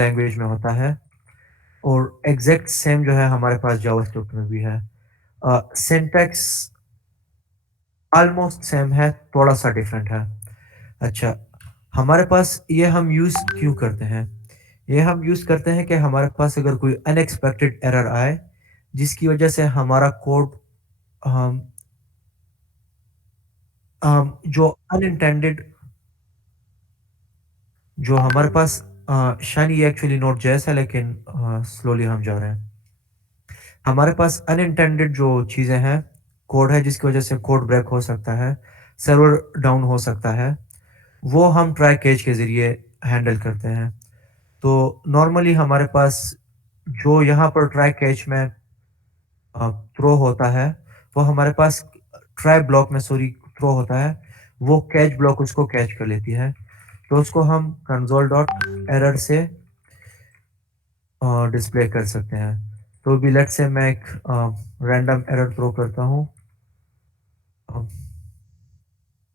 Language में होता है और एग्ज़ैक्ट सेम जो है हमारे पास जावास्क्रिप्ट में भी है। सिंटैक्स ऑलमोस्ट सेम है, थोड़ा-सा डिफरेंट है। अच्छा, हमारे पास ये हम यूज़ क्यों करते हैं? ये हम यूज़ करते हैं कि हमारे पास अगर कोई अनएक्सपेक्टेड एरर आए, जिसकी वजह से हमारा कोड हम जो अनइंटेंडेड जो हमारे पास शायद ये एक्चुअली नोड जेएस है लेकिन स्लोली हम जा रहे हैं। हमारे पास अनइंटेंडेड जो चीज़ें हैं, कोड है जिसकी वजह से कोड ब्रेक हो सकता है, सर्वर डाउन हो सकता है, वो हम ट्राई कैच के ज़रिए हैंडल करते हैं। तो नॉर्मली हमारे पास जो यहाँ पर ट्राई कैच में थ्रो होता है, वो हमारे पास ट्राई ब्लॉक में सॉरी थ्रो होता है, वो कैच ब्लॉक उसको कैच कर लेती है। तो उसको हम कंसोल डॉट एरर से डिस्प्ले कर सकते हैं। तो अभी लेट्स से मैं एक रैंडम एरर थ्रो करता हूँ,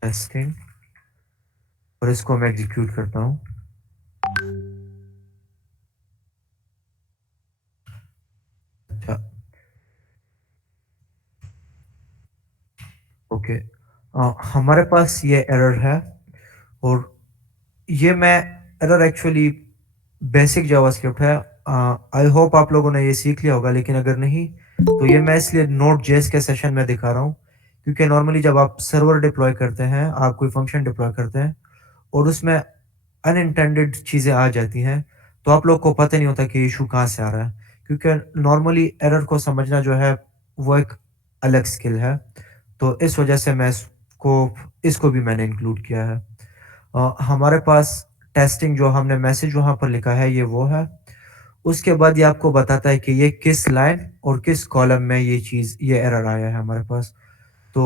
टेस्टिंग, और इसको मैं एग्जीक्यूट करता हूँ। अच्छा, ओके। हमारे पास ये एरर है और ये मैं एरर एक्चुअली बेसिक जावास्क्रिप्ट है। आई होप आप लोगों ने ये सीख लिया होगा, लेकिन अगर नहीं तो ये मैं इसलिए नोड जेएस के सेशन में दिखा रहा हूँ, क्योंकि नॉर्मली जब आप सर्वर डिप्लॉय करते हैं, आप कोई फंक्शन डिप्लॉय करते हैं और उसमें अनइंटेंडेड चीज़ें आ जाती हैं, तो आप लोग को पता नहीं होता कि इशू कहाँ से आ रहा है। क्योंकि नॉर्मली एरर को समझना जो है, वो एक अलग स्किल है। तो इस वजह से मैं इसको भी मैंने इंक्लूड किया है। हमारे पास टेस्टिंग जो हमने मैसेज वहाँ पर लिखा है, ये वो है। उसके बाद ये आपको बताता है कि ये किस लाइन और किस कॉलम में ये एरर आया है हमारे पास। तो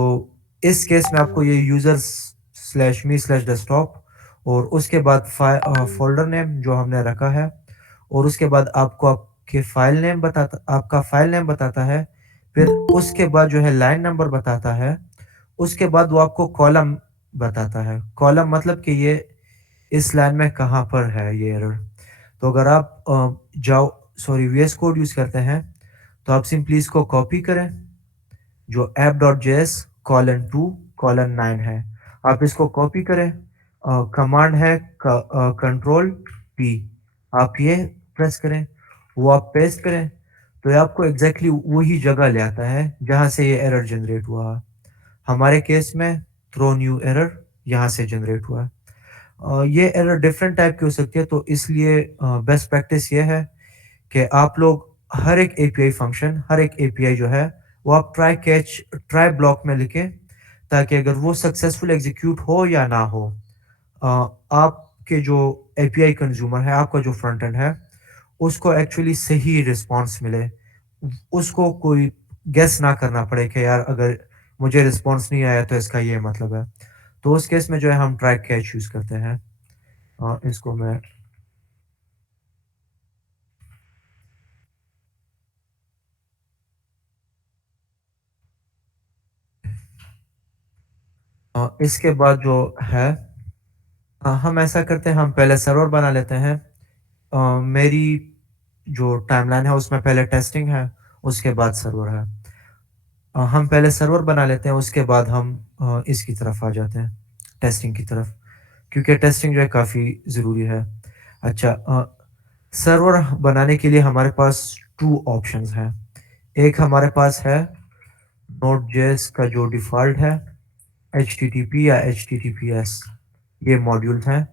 इस केस में आपको ये यूज़र्स स्लैश मी स्लैश डेस्कटॉप और उसके बाद फ़ोल्डर नेम जो हमने रखा है और उसके बाद आपका फ़ाइल नेम बताता है। फिर उसके बाद जो है लाइन नंबर बताता है। उसके बाद वो आपको कॉलम बताता है। कॉलम मतलब कि ये इस लाइन में कहाँ पर है ये एरर। तो अगर आप जाओ सॉरी वीएस कोड यूज़ करते हैं, तो आप सिंपली इसको कॉपी करें, जो app.js कॉलन 2 कॉलन 9 है। आप इसको कॉपी करें, कमांड है कंट्रोल पी, आप ये प्रेस करें, वो आप पेस्ट करें, तो ये आपको एग्जैक्टली वही जगह ले आता है जहाँ से ये एरर जनरेट हुआ। हमारे केस में थ्रो न्यू एरर यहाँ से जनरेट हुआ है। ये एरर डिफरेंट टाइप की हो सकती है, तो इसलिए बेस्ट प्रैक्टिस ये है कि आप लोग हर एक एपीआई फंक्शन, हर एक एपीआई जो है, वो आप ट्राई ब्लॉक में लिखें, ताकि अगर वो सक्सेसफुल एग्जीक्यूट हो या ना हो, अ, आपके जो एपीआई कंज्यूमर है, आपका जो फ्रंट एंड है, उसको एक्चुअली सही रिस्पॉन्स मिले। उसको कोई गेस ना करना पड़े कि यार अगर मुझे रिस्पॉन्स नहीं आया तो इसका ये मतलब है। तो उस केस में जो है हम ट्राई कैच यूज़ करते हैं। इसको मैं इसके बाद जो है, हम ऐसा करते हैं, हम पहले सर्वर बना लेते हैं। मेरी जो टाइमलाइन है उसमें पहले टेस्टिंग है, उसके बाद सर्वर है। हम पहले सर्वर बना लेते हैं, उसके बाद हम इसकी तरफ आ जाते हैं, टेस्टिंग की तरफ, क्योंकि टेस्टिंग जो है काफ़ी ज़रूरी है। अच्छा, सर्वर बनाने के लिए हमारे पास 2 ऑप्शंस हैं। एक हमारे पास है नोड.जेएस का जो डिफ़ॉल्ट है, एचटीटीपी या एचटीटीपीएस, ये मॉड्यूल्स हैं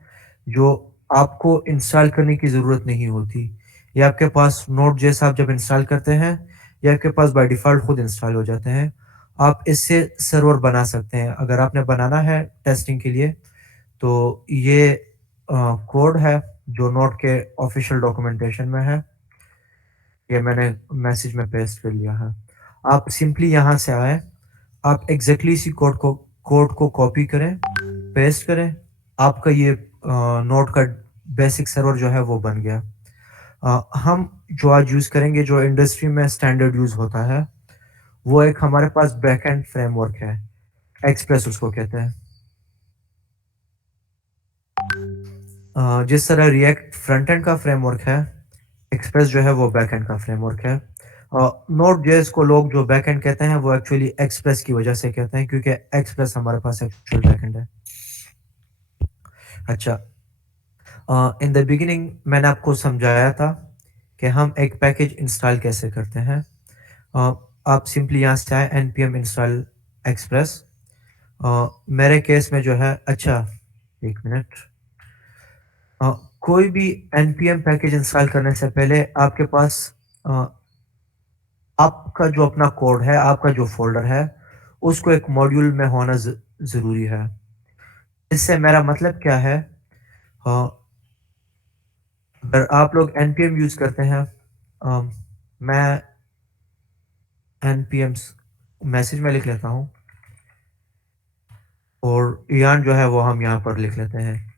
जो आपको इंस्टॉल करने की ज़रूरत नहीं होती। ये आपके पास नोड.जेएस आप जब इंस्टॉल करते हैं, ये आपके पास बाय डिफ़ॉल्ट खुद इंस्टॉल हो जाते हैं। आप इससे सर्वर बना सकते हैं। अगर आपने बनाना है टेस्टिंग के लिए, तो ये कोड है जो नोड के ऑफ़िशियल डॉक्यूमेंटेशन में है। ये मैंने मैसेज में पेस्ट कर लिया है। आप सिंपली यहाँ से आएँ, आप एग्ज़ैक्टली इसी कोड को कॉपी करें, पेस्ट करें, आपका ये नोड का बेसिक सर्वर जो है वो बन गया। हम जो आज यूज़ करेंगे, जो इंडस्ट्री में स्टैंडर्ड यूज़ होता है, वो एक हमारे पास बैकएंड फ्रेमवर्क है, एक्सप्रेस उसको कहते हैं। जिस तरह रिएक्ट फ्रंट एंड का फ्रेमवर्क है, एक्सप्रेस जो है वो बैक एंड का फ्रेमवर्क है। नोड जेएस को लोग जो बैक एंड कहते हैं वो एक्चुअली एक्सप्रेस की वजह से कहते हैं क्योंकि एक्सप्रेस हमारे पास एक्चुअल बैक एंड है। अच्छा, इन द बिगिनिंग मैंने आपको समझाया था कि हम एक पैकेज इंस्टॉल कैसे करते हैं। अ, आप सिंपली यहाँ से आए npm install express। मेरे केस में जो है, अच्छा, एक मिनट। अ, कोई भी npm पैकेज इंस्टॉल करने से पहले आपके पास अ, आपका जो अपना कोड है, आपका जो फ़ोल्डर है, उसको एक मॉड्यूल में होना ज़रूरी है। इससे मेरा मतलब क्या है, अ, अगर आप लोग npm यूज़ करते हैं, मैं npm मैसेज में लिख लेता हूँ और yarn जो है वो हम यहाँ पर लिख लेते हैं।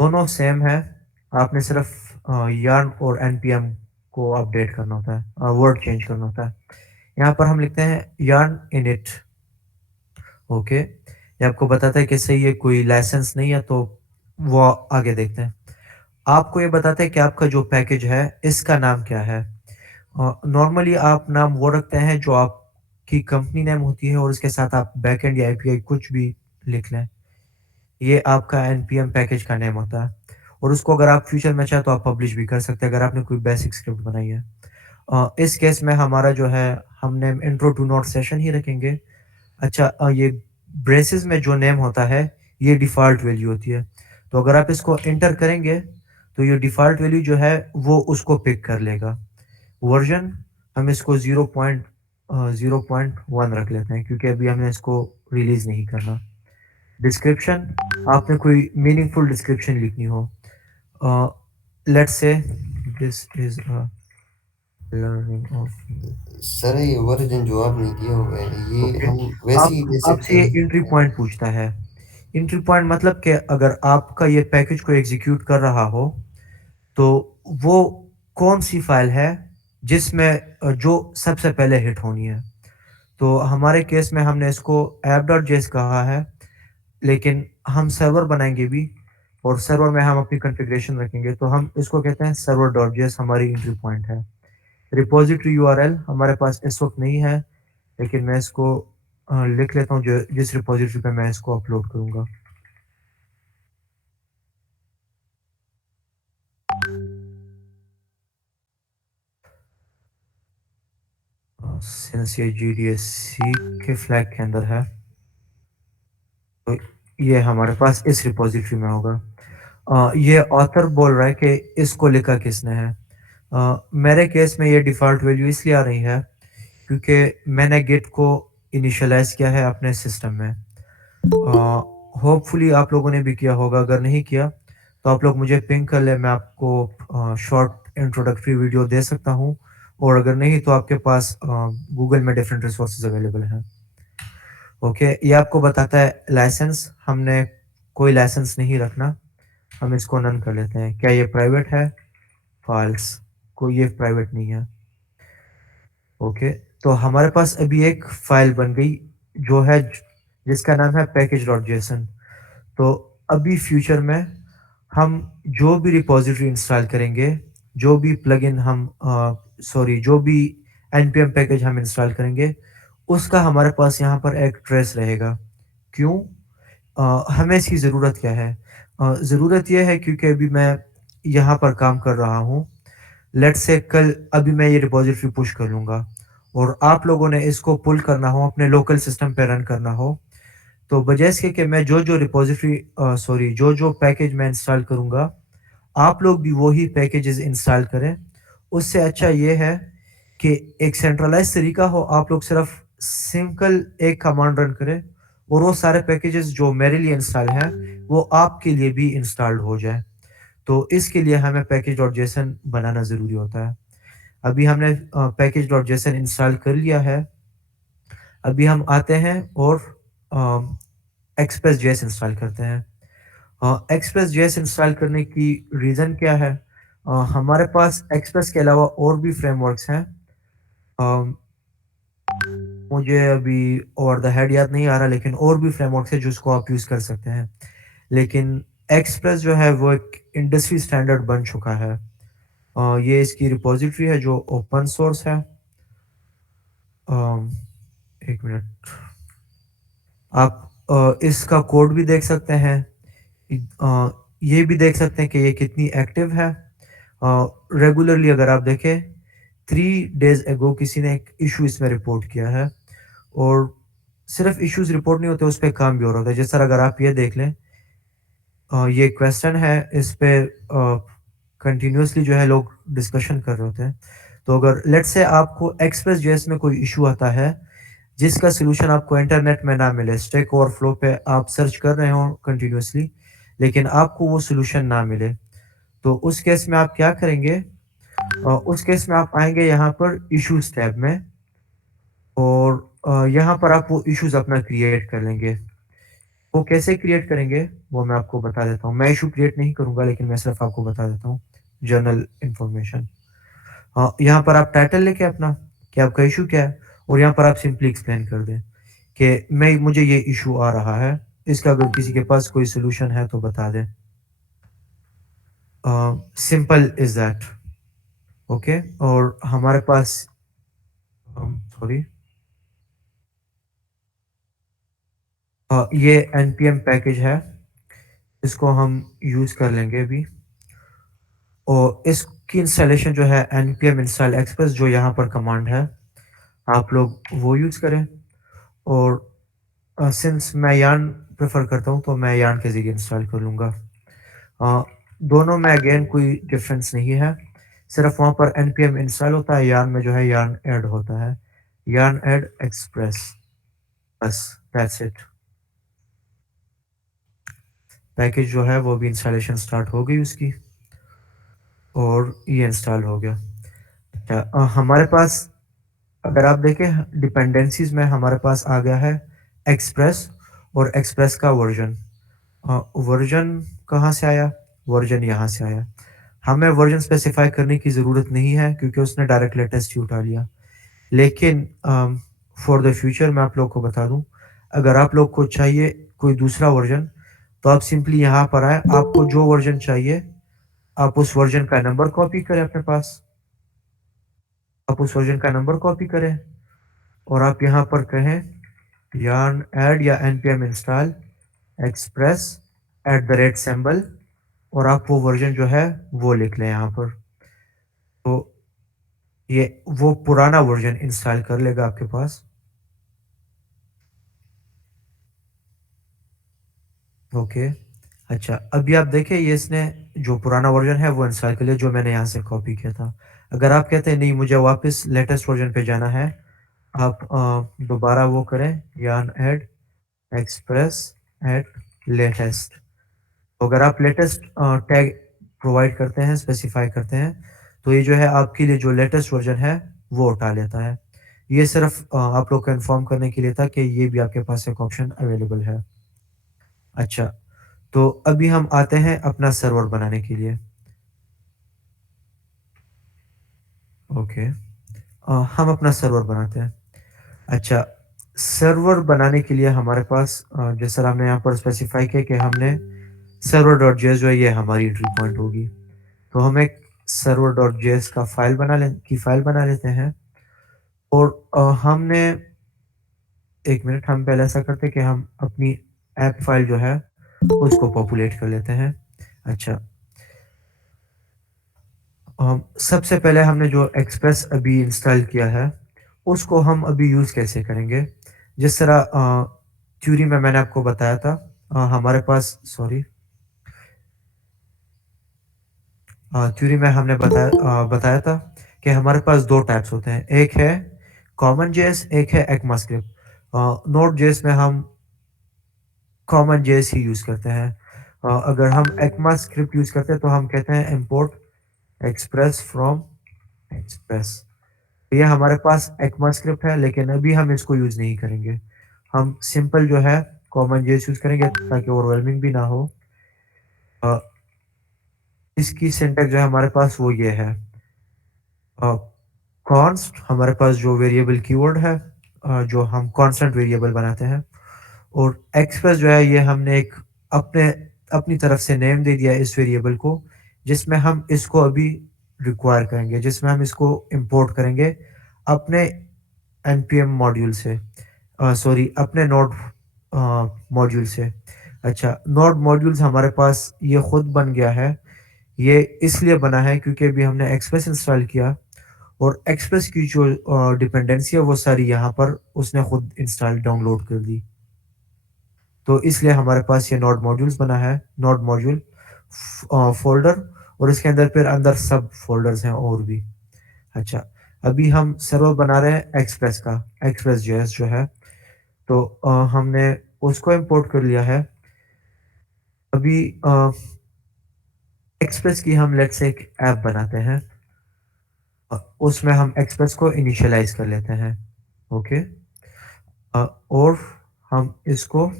दोनों सेम है, आपने सिर्फ yarn और npm को अपडेट करना होता है, वर्ड चेंज करना होता है। यहाँ पर हम लिखते हैं yarn init। ओके, ये आपको बताता है कि सही है, कोई लाइसेंस नहीं है, तो वो आगे देखते हैं। आपको ये बताता है कि आपका जो पैकेज है इसका नाम क्या है। नॉर्मली आप नाम वो रखते हैं जो आपकी कंपनी नेम होती है और उसके साथ आप बैकएंड या एपीआई कुछ भी लिख लें। ये आपका एनपीएम पैकेज का नेम होता है और उसको अगर आप फ्यूचर में चाहे तो आप पब्लिश भी कर सकते हैं अगर आपने कोई बेसिक स्क्रिप्ट बनाई है। इस केस में हमारा जो है, हम name intro to note session ही रखेंगे। अच्छा, ये ब्रेसेस में जो नेम होता है ये डिफ़ॉल्ट वैल्यू होती है। तो अगर आप इसको एंटर करेंगे तो ये डिफ़ॉल्ट वैल्यू जो है वो उसको पिक कर लेगा। वर्ज़न हम इसको 0.1 रख लेते हैं क्योंकि अभी हमने इसको रिलीज़ नहीं करना। डिस्क्रिप्शन, आपने कोई मीनिंगफुल डिस्क्रिप्शन लिखनी हो। Let's say this is a learning of. Sir ये वर्जन जो आपने दिया हुआ है ये ओके, हम वैसे ही आप दे सकते आपसे ये हैं। एंट्री पॉइंट पूछता है। एंट्री पॉइंट मतलब कि अगर आपका ये पैकेज को एग्जीक्यूट कर रहा हो तो वो कौन सी फाइल है जिसमें जो सबसे पहले हिट होनी है। तो हमारे केस में हमने इसको app.js कहा है, लेकिन हम सर्वर बनाएंगे भी और सर्वर में हम अपनी कॉन्फ़िगरेशन रखेंगे, तो हम इसको कहते हैं server.js, हमारी एंट्री पॉइंट है। रिपॉजिटरी यूआरएल हमारे पास इस वक्त नहीं है, लेकिन मैं इसको लिख लेता हूँ जो जिस रिपॉजिटरी पे मैं इसको अपलोड करूँगा। सिंस ये जीडीएससी के फ्लैग के अंदर है तो ये हमारे पास इस रिपॉजिटरी में होगा। ये ऑथर बोल रहा है कि इसको लिखा किसने है। मेरे केस में ये डिफ़ॉल्ट वैल्यू इसलिए आ रही है क्योंकि मैंने गिट को इनिशियलाइज़ किया है अपने सिस्टम में। होपफुली आप लोगों ने भी किया होगा, अगर नहीं किया तो आप लोग मुझे पिंग कर लें, मैं आपको शॉर्ट इंट्रोडक्टरी वीडियो दे सकता हूँ और अगर नहीं तो आपके पास गूगल में डिफरेंट रिसोर्सेज अवेलेबल हैं। ओके, ये आपको बताता है लाइसेंस, हमने कोई लाइसेंस नहीं रखना, हम इसको नन कर लेते हैं। क्या ये प्राइवेट है? फॉल्स, कोई ये प्राइवेट नहीं है। ओके, तो हमारे पास अभी एक फाइल बन गई जो है जिसका नाम है package.json। तो अभी फ्यूचर में हम जो भी रिपॉजिटरी इंस्टॉल करेंगे, जो भी प्लगइन हम जो भी npm पैकेज हम इंस्टॉल करेंगे, उसका हमारे पास यहाँ पर एक ट्रेस रहेगा। क्यों? हमें इसकी ज़रूरत क्या है? ज़रूरत ये है क्योंकि अभी मैं यहाँ पर काम कर रहा हूँ। लेट्स से कल अभी मैं ये रिपॉजिटरी पुश कर लूँगा और आप लोगों ने इसको पुल करना हो, अपने लोकल सिस्टम पे रन करना हो, तो बजाय इसके कि मैं जो-जो रिपॉजिटरी जो-जो पैकेज मैं इंस्टॉल करूँगा, आप लोग भी वही पैकेजेज़ इंस्टॉल करें। उससे अच्छा ये है कि एक सेंट्रलाइज़्ड तरीका हो, आप लोग सिर्फ़ सिंपल एक कमांड रन करें और वो सारे पैकेजेज़ जो मेरे लिए इंस्टॉल हैं, वो आपके लिए भी इंस्टॉल्ड हो जाएँ। तो इसके लिए हमें पैकेज.json बनाना ज़रूरी होता है। अभी हमने पैकेज.json इंस्टॉल कर लिया है। अभी हम आते हैं और एक्सप्रेस जेएस इंस्टॉल करते हैं। एक्सप्रेस जेएस इंस्टॉल करने की रीज़न क्या है? हमारे पास एक्सप्रेस के अलावा और भी फ्रेमवर्क्स हैं। अम, मुझे अभी ओवर द हेड याद नहीं आ रहा, लेकिन और भी फ्रेमवर्क्स हैं जिसको आप यूज़ कर सकते हैं। लेकिन एक्सप्रेस जो है वो एक इंडस्ट्री स्टैंडर्ड बन चुका है। ये इसकी रिपॉजिटरी है जो ओपन सोर्स है। अम, 1 मिनट। आप इसका कोड भी देख सकते हैं। ये भी देख सकते हैं कि ये कितनी एक्टिव है। रेगुलरली अगर आप देखें 3 डेज़ अगो किसी ने एक इश्यू इसमें रिपोर्ट किया है और सिर्फ़ इश्यूज़ रिपोर्ट नहीं होते, उस पे काम भी हो रहा होता है। जिस तरह अगर आप ये देख लें, ये क्वेश्चन है, इस पे कंटिन्यूअसली जो है लोग डिस्कशन कर रहे होते हैं। तो अगर लेट्स से आपको एक्सप्रेस जेएस में कोई इश्यू आता है, जिसका सॉल्यूशन आपको इंटरनेट में ना मिले, स्टैक ओवरफ्लो पे आप सर्च कर रहे हो कंटिन्यूअसली, लेकिन आपको वो सॉल्यूशन ना मिले, तो उस केस में आप क्या करेंगे? उस केस में आप आएँगे यहाँ पर इश्यूज़ टैब में और यहाँ पर आप वो इश्यूज़ अपना क्रिएट कर लेंगे। वो कैसे क्रिएट करेंगे, वो मैं आपको बता देता हूँ। मैं इश्यू क्रिएट नहीं करूँगा, लेकिन मैं सिर्फ़ आपको बता देता हूँ, जनरल इन्फॉर्मेशन। यहाँ पर आप टाइटल लिखें अपना कि आपका इश्यू क्या है और यहाँ पर आप सिंपली एक्सप्लेन कर दें कि मैं मुझे ये इश्यू आ रहा है, इसका अगर किसी के पास कोई सॉल्यूशन है तो बता दें। Simple is that, okay. और हमारे पास सॉरी ये एनपीएम पैकेज है, इसको हम यूज़ कर लेंगे अभी और इसकी इंस्टॉलेशन जो है npm install express जो यहाँ पर कमांड है, आप लोग वो यूज़ करें और सिंस मैं yarn प्रेफ़र करता हूँ, तो मैं yarn के ज़रिए इंस्टॉल कर लूँगा। अ, दोनों में अगेन कोई डिफ़रेंस नहीं है, सिर्फ़ वहाँ पर npm इंस्टॉल होता है, yarn में जो है yarn ऐड होता है, yarn ऐड एक्सप्रेस, बस दैट्स इट। पैकेज जो है वो भी इंस्टॉलेशन स्टार्ट हो गई उसकी और ये इंस्टॉल हो गया। अच्छा, हमारे पास अगर आप देखें डिपेंडेंसीज़ में हमारे पास आ गया है एक्सप्रेस और एक्सप्रेस का वर्ज़न। वर्ज़न कहाँ से आया? वर्ज़न यहाँ से आया। हमें वर्ज़न स्पेसिफ़ाई करने की ज़रूरत नहीं है क्योंकि उसने डायरेक्ट लेटेस्ट ही उठा लिया। लेकिन फॉर द फ्यूचर मैं आप लोग को बता दूँ, अगर आप लोग को चाहिए कोई दूसरा वर्ज़न, तो आप सिंपली यहाँ पर आएँ, आपको जो वर्ज़न चाहिए, आप उस वर्ज़न का नंबर कॉपी करें अपने पास। आप उस वर्ज़न का नंबर कॉपी करें और आप यहाँ पर कहें yarn ऐड या npm install express @ सिंबल और आप वो वर्ज़न जो है वो लिख लें यहाँ पर। तो ये वो पुराना वर्ज़न इंस्टॉल कर लेगा आपके पास। ओके। अच्छा, अभी आप देखिए ये इसने जो पुराना वर्ज़न है वो इंस्टॉल कर लिया जो मैंने यहाँ से कॉपी किया था। अगर आप कहते हैं नहीं मुझे वापस लेटेस्ट वर्ज़न पे जाना है, आप दोबारा वो करें yarn ऐड express @latest। अगर आप लेटेस्ट टैग प्रोवाइड करते हैं, स्पेसिफ़ाई करते हैं, तो ये जो है आपके लिए जो लेटेस्ट वर्ज़न है, वो उठा लेता है। ये सिर्फ़ आप लोग को इन्फॉर्म करने के लिए था कि ये भी आपके पास एक ऑप्शन अवेलेबल है। अच्छा, तो अभी हम आते हैं अपना सर्वर बनाने के लिए। ओके। हम अपना सर्वर बनाते हैं। अच्छा, सर्वर बनाने के लिए हमारे पास जैसा हमने यहाँ पर स्पेसिफ़ाई किया कि हमने server.js जो है ये हमारी एंट्री पॉइंट होगी। तो हम एक server.js का फ़ाइल बना लेते हैं और हमने 1 मिनट हम पहले ऐसा करते हैं कि हम अपनी ऐप फ़ाइल जो है उसको पॉपुलेट कर लेते हैं। अच्छा, सबसे पहले हमने जो एक्सप्रेस अभी इंस्टॉल किया है, उसको हम अभी यूज़ कैसे करेंगे? जिस तरह थ्योरी में मैंने आपको बताया था, हमारे पास सॉरी थ्योरी में हमने बताया था कि हमारे पास 2 टाइप्स होते हैं। एक है कॉमन जेएस, एक है ECMAScript। नोड जेएस में हम कॉमन जेएस ही यूज़ करते हैं। अगर हम ECMAScript यूज़ करते हैं तो हम कहते हैं इम्पोर्ट एक्सप्रेस फ्रॉम एक्सप्रेस। ये हमारे पास ECMAScript है लेकिन अभी हम इसको यूज़ नहीं करेंगे। हम सिंपल जो है कॉमन जेएस यूज़ करेंगे ताकि ओवरवेलमिंग भी ना हो। अ, इसकी सिंटैक्स जो है हमारे पास वो ये है। अ, कॉन्स्ट हमारे पास जो वेरिएबल कीवर्ड है, जो हम कांस्टेंट वेरिएबल बनाते हैं और एक्सप्रेस जो है ये हमने एक अपने अपनी तरफ से नेम दे दिया इस वेरिएबल को, जिसमें हम इसको अभी रिक्वायर करेंगे, जिसमें हम इसको इंपोर्ट करेंगे अपने एनपीएम मॉड्यूल से, सॉरी अपने नोड मॉड्यूल से। अच्छा, नोड मॉड्यूल्स हमारे पास ये खुद बन गया है। ये इसलिए बना है क्योंकि अभी हमने एक्सप्रेस इंस्टॉल किया और एक्सप्रेस की जो डिपेंडेंसी है वो सारी यहाँ पर उसने खुद इंस्टॉल डाउनलोड कर दी। तो इसलिए हमारे पास ये नोड मॉड्यूल्स बना है, नोड मॉड्यूल फ़ोल्डर, और इसके अंदर फिर अंदर सब फ़ोल्डर्स हैं और भी। अच्छा, अभी हम सर्वर बना रहे हैं एक्सप्रेस का, एक्सप्रेस जेएस जो है, तो हमने उसको इंपोर्ट कर लिया है। अभी एक्सप्रेस की हम लेट्स से एक ऐप बनाते हैं, उसमें हम एक्सप्रेस को इनिशियलाइज़ कर लेते हैं, ओके? और हम इसको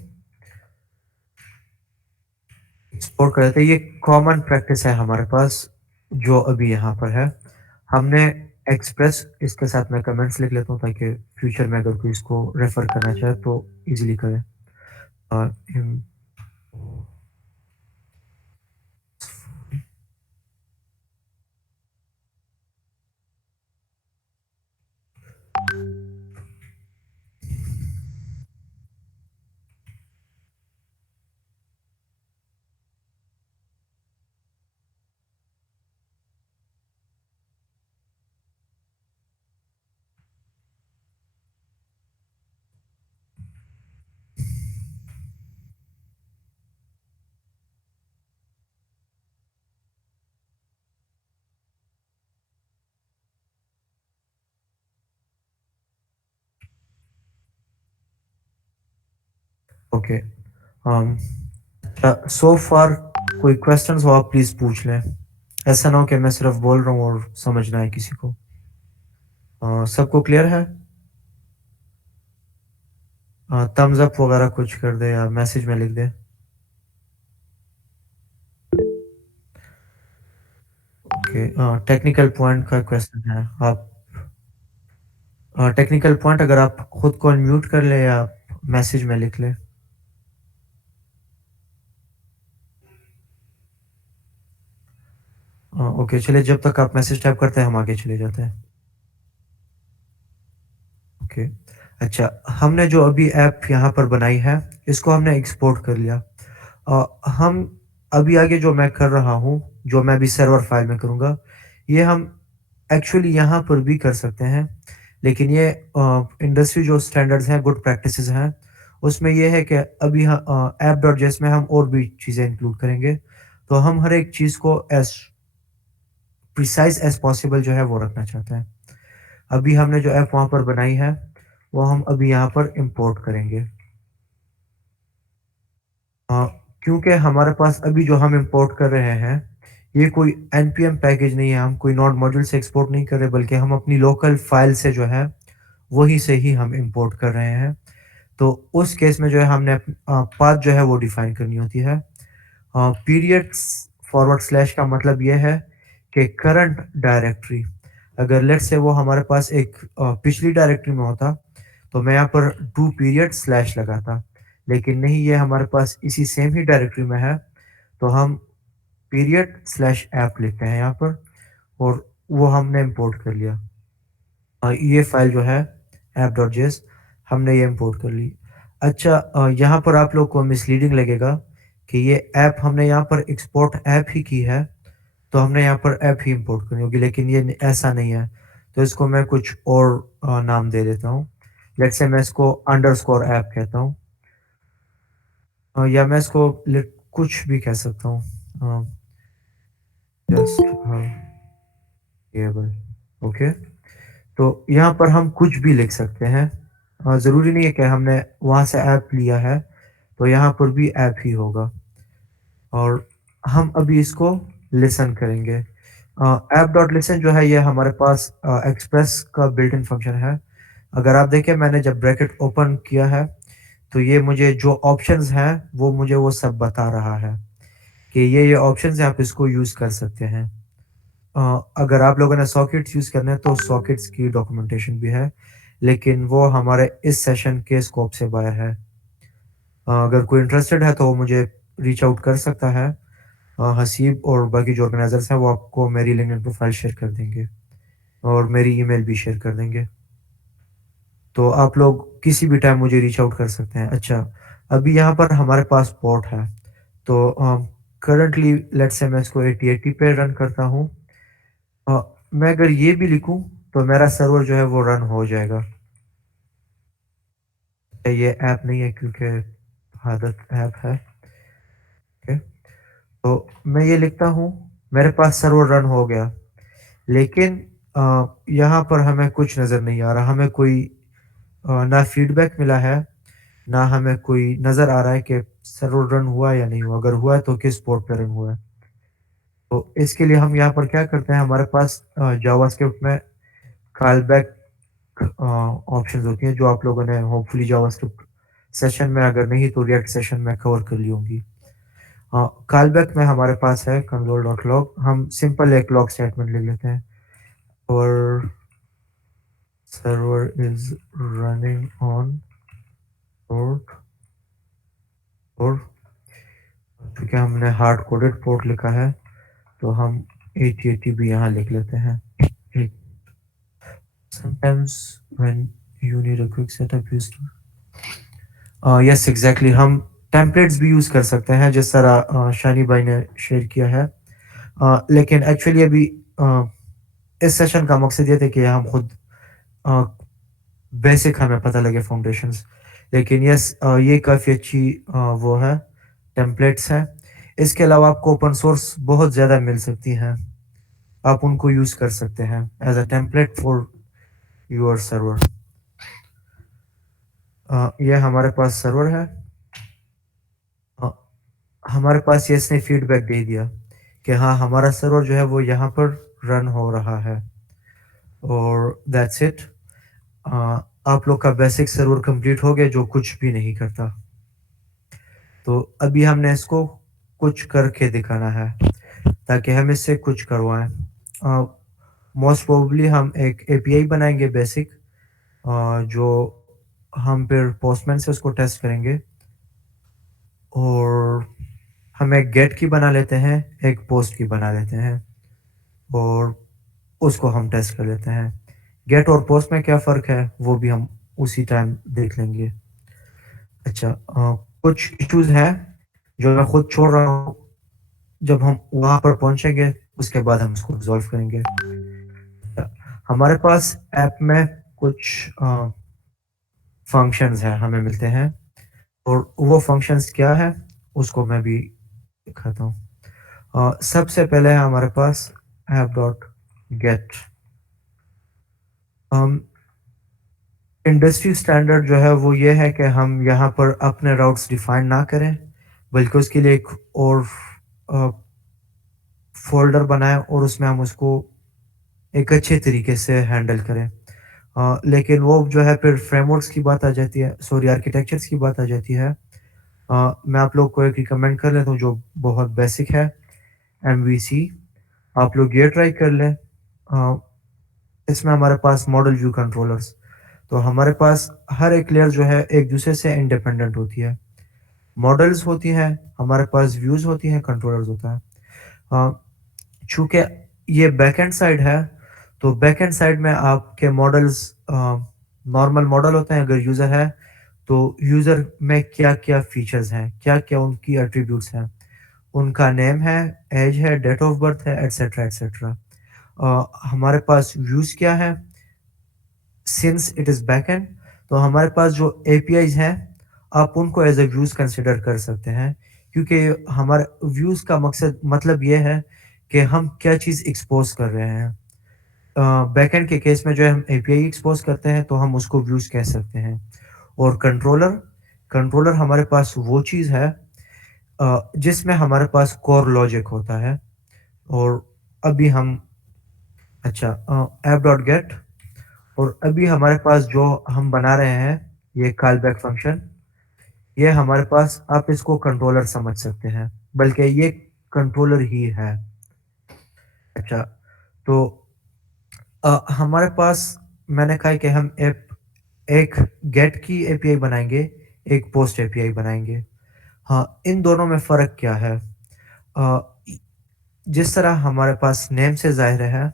एक्सपोर्ट कर देते हैं। ये कॉमन प्रैक्टिस है हमारे पास, जो अभी यहाँ पर है। हमने एक्सप्रेस, इसके साथ मैं कमेंट्स लिख लेता हूँ ताकि फ्यूचर में अगर कोई इसको रेफ़र करना चाहे तो ईज़िली करे। इम ओके, सो फार कोई क्वेश्चंस हो आप प्लीज़ पूछ लें। ऐसा ना हो कि मैं सिर्फ़ बोल रहा हूँ और समझ ना आए किसी को। सबको क्लियर है? थम्स अप वगैरह कुछ कर दें या मैसेज में लिख दें। ओके, टेक्निकल पॉइंट का क्वेश्चन है। आप टेक्निकल पॉइंट अगर आप खुद को अनम्यूट कर लें या मैसेज में लिख लें। ओके, चलिए जब तक आप मैसेज टाइप करते हैं हम आगे चले जाते हैं। ओके, अच्छा, हमने जो अभी ऐप यहाँ पर बनाई है, इसको हमने एक्सपोर्ट कर लिया। हम अभी आगे जो मैं कर रहा हूँ, जो मैं अभी सर्वर फाइल में करूँगा, ये हम एक्चुअली यहाँ पर भी कर सकते हैं, लेकिन ये इंडस्ट्री जो स्टैंडर्ड्स हैं, गुड प्रैक्टिसेस हैं, उसमें ये है कि अभी ऐप डॉट जेएस में हम और भी चीज़ें इंक्लूड करेंगे। तो हम हर एक चीज़ को एज़ प्रिसाइज़ एज़ पॉसिबल जो है वो रखना चाहते हैं। अभी हमने जो ऐप वहाँ पर बनाई है, वो हम अभी यहाँ पर इंपोर्ट करेंगे। अ, क्योंकि हमारे पास अभी जो हम इंपोर्ट कर रहे हैं, ये कोई एनपीएम पैकेज नहीं है, हम कोई नोड मॉड्यूल से एक्सपोर्ट नहीं कर रहे, बल्कि हम अपनी लोकल फाइल से जो है, वहीं से ही हम इंपोर्ट कर रहे हैं। तो उस केस में जो है हमने पाथ जो है वो डिफाइन करनी होती है। पीरियड्स फॉरवर्ड स्लैश का मतलब ये है कि करंट डायरेक्टरी, अगर लेट्स से वो हमारे पास एक पिछली डायरेक्टरी में होता, तो मैं यहाँ पर डू पीरियड स्लैश लगाता, लेकिन नहीं, ये हमारे पास इसी सेम ही डायरेक्टरी में है, तो हम पीरियड स्लैश ऐप लिखते हैं यहाँ पर, और वो हमने इंपोर्ट कर लिया। ये फाइल जो है app.js, हमने ये इंपोर्ट कर ली। अच्छा, यहाँ पर आप लोग को मिसलीडिंग लगेगा कि ये ऐप हमने यहाँ पर एक्सपोर्ट ऐप ही की है, तो हमने यहाँ पर ऐप ही इंपोर्ट करनी होगी, लेकिन ये ऐसा नहीं है। तो इसको मैं कुछ और नाम दे देता हूँ। लेट्स से मैं इसको अंडरस्कोर ऐप कहता हूँ, या मैं इसको कुछ भी कह सकता हूँ, जस्ट ओके। तो यहाँ पर हम कुछ भी लिख सकते हैं, ज़रूरी नहीं है कि हमने वहाँ से ऐप लिया है, तो यहाँ पर भी ऐप ही होगा। और हम अभी इसको लिसन करेंगे। ऐप डॉट लिसन जो है, ये हमारे पास एक्सप्रेस का बिल्ट इन फंक्शन है। अगर आप देखें, मैंने जब ब्रैकेट ओपन किया है, तो ये मुझे जो ऑप्शंस हैं वो मुझे वो सब बता रहा है कि ये ऑप्शंस हैं, आप इसको यूज़ कर सकते हैं। अगर आप लोगों ने सॉकेट्स यूज़ करने हैं तो सॉकेट्स की डॉक्यूमेंटेशन भी है, लेकिन वो हमारे इस सेशन के स्कोप से बाहर है। अगर कोई इंटरेस्टेड है तो वो मुझे रीच आउट कर सकता है, हसीब और बाकी जो ऑर्गेनाइज़र्स हैं वो आपको मेरी लिंक्डइन प्रोफ़ाइल शेयर कर देंगे और मेरी ईमेल भी शेयर कर देंगे। तो आप लोग किसी भी टाइम मुझे रीच आउट कर सकते हैं। अच्छा, अभी यहाँ पर हमारे पास पोर्ट है, तो करंटली लेट्स से मैं इसको 8080 पे रन करता हूँ। अ, मैं अगर ये भी लिखूँ, तो मेरा सर्वर जो है वो रन हो जाएगा। ये ऐप नहीं है क्योंकि आदत ऐप है, ओके। तो मैं ये लिखता हूँ, मेरे पास सर्वर रन हो गया, लेकिन यहाँ पर हमें कुछ नज़र नहीं आ रहा, हमें कोई ना फीडबैक मिला है, ना हमें कोई नज़र आ रहा है कि सर्वर रन हुआ या नहीं हुआ, अगर हुआ है तो किस पोर्ट पे रन हुआ है। तो इसके लिए हम यहाँ पर क्या करते हैं, हमारे पास जावास्क्रिप्ट में कॉलबैक ऑप्शंस होती हैं, जो आप लोगों ने होपफुली जावास्क्रिप्ट सेशन में, अगर नहीं तो रिएक्ट सेशन में कवर कर ली होंगी। कॉलबैक में हमारे पास है console.log, हम सिंपल एक लॉग स्टेटमेंट लिख लेते हैं और server is running on port, और क्योंकि हमने हार्ड कोडेड पोर्ट लिखा है तो हम 8080 भी यहाँ लिख लेते हैं। sometimes when you need a quick setup used to yes exactly, हम टेम्पलेट्स भी यूज़ कर सकते हैं जिस तरह शानी भाई ने शेयर किया है। लेकिन एक्चुअली अभी इस सेशन का मकसद ये था कि हम खुद बेसिक हमें पता लगे फाउंडेशंस, लेकिन यस ये काफ़ी अच्छी वो है, टेम्पलेट्स हैं। इसके अलावा आपको ओपन सोर्स बहुत ज़्यादा मिल सकती हैं, आप उनको यूज़ कर सकते हैं as a template for your server. ये हमारे पास सर्वर है। अ, हमारे पास ये इसने फीडबैक दे दिया कि हाँ, हमारा सर्वर जो है वो यहाँ पर रन हो रहा है, और दैट्स इट। आप लोग का बेसिक सर्वर कंप्लीट हो गया जो कुछ भी नहीं करता। तो अभी हमने इसको कुछ करके दिखाना है ताकि हम इससे कुछ करवाएं। मोस्ट प्रोबेबली हम एक एपीआई बनाएंगे बेसिक, जो हम फिर पोस्टमैन से उसको टेस्ट करेंगे, और हम एक गेट की बना लेते हैं, एक पोस्ट की बना लेते हैं और उसको हम टेस्ट कर लेते हैं। गेट और पोस्ट में क्या फ़र्क है वो भी हम उसी टाइम देख लेंगे। अच्छा, कुछ इश्यूज़ हैं जो मैं खुद छोड़ रहा हूँ, जब हम वहाँ पर पहुँचेंगे उसके बाद हम उसको रिज़ॉल्व करेंगे। हमारे पास ऐप में कुछ फंक्शंस हैं हमें मिलते हैं, और वो फंक्शंस क्या है उसको मैं भी दिखाता हूँ। सबसे पहले है हमारे पास ऐप डॉट गेट। हम इंडस्ट्री स्टैंडर्ड जो है वो ये है कि हम यहाँ पर अपने राउट्स डिफाइन ना करें, बल्कि उसके लिए एक और फ़ोल्डर बनाएँ और उसमें हम उसको एक अच्छे तरीके से हैंडल करें। लेकिन वो जो है फिर फ्रेमवर्क्स की बात आ जाती है, सॉरी आर्किटेक्चर्स की बात आ जाती है। मैं आप लोग को एक रिकमेंड कर लेता हूँ जो बहुत बेसिक है, एमवीसी। आप लोग ये ट्राई कर लें। इसमें हमारे पास मॉडल व्यू कंट्रोलर्स, तो हमारे पास हर एक लेयर जो है एक दूसरे से इंडिपेंडेंट होती है। मॉडल्स होती हैं, हमारे पास व्यूज़ होती हैं, कंट्रोलर्स होता है। चूँकि ये बैकएंड साइड है, तो बैकएंड साइड में आपके मॉडल्स नॉर्मल मॉडल होते हैं। अगर यूज़र है, तो यूज़र में क्या-क्या फीचर्स हैं, क्या-क्या उनकी एट्रिब्यूट्स हैं, उनका नेम है, एज है, डेट ऑफ बर्थ है, एटसेट्रा, एटसेट्रा। हमारे पास व्यूज़ क्या है, सिंस इट इज़ बैकएंड, तो हमारे पास जो एपीआईज़ हैं, आप उनको एज़ अ व्यूज़ कंसिडर कर सकते हैं, क्योंकि हमारा व्यूज़ का मकसद मतलब ये है कि हम क्या चीज़ एक्सपोज़ कर रहे हैं। बैकएंड के केस में जो है हम एपीआई एक्सपोज़ करते हैं, तो हम उसको व्यूज़ कह सकते हैं। और कंट्रोलर, कंट्रोलर हमारे पास वो चीज़ है जिसमें हमारे पास कोर लॉजिक होता है। और अभी हम अच्छा, ऐप डॉट गेट, और अभी हमारे पास जो हम बना रहे हैं ये कॉल बैक फंक्शन, ये हमारे पास, आप इसको कंट्रोलर समझ सकते हैं, बल्कि ये कंट्रोलर ही है। अच्छा, तो हमारे पास, मैंने कहा है कि हम एक गेट की एपीआई बनाएंगे, एक पोस्ट एपीआई बनाएंगे। हाँ, इन दोनों में फ़र्क क्या है? अ, जिस तरह हमारे पास नेम से ज़ाहिर है,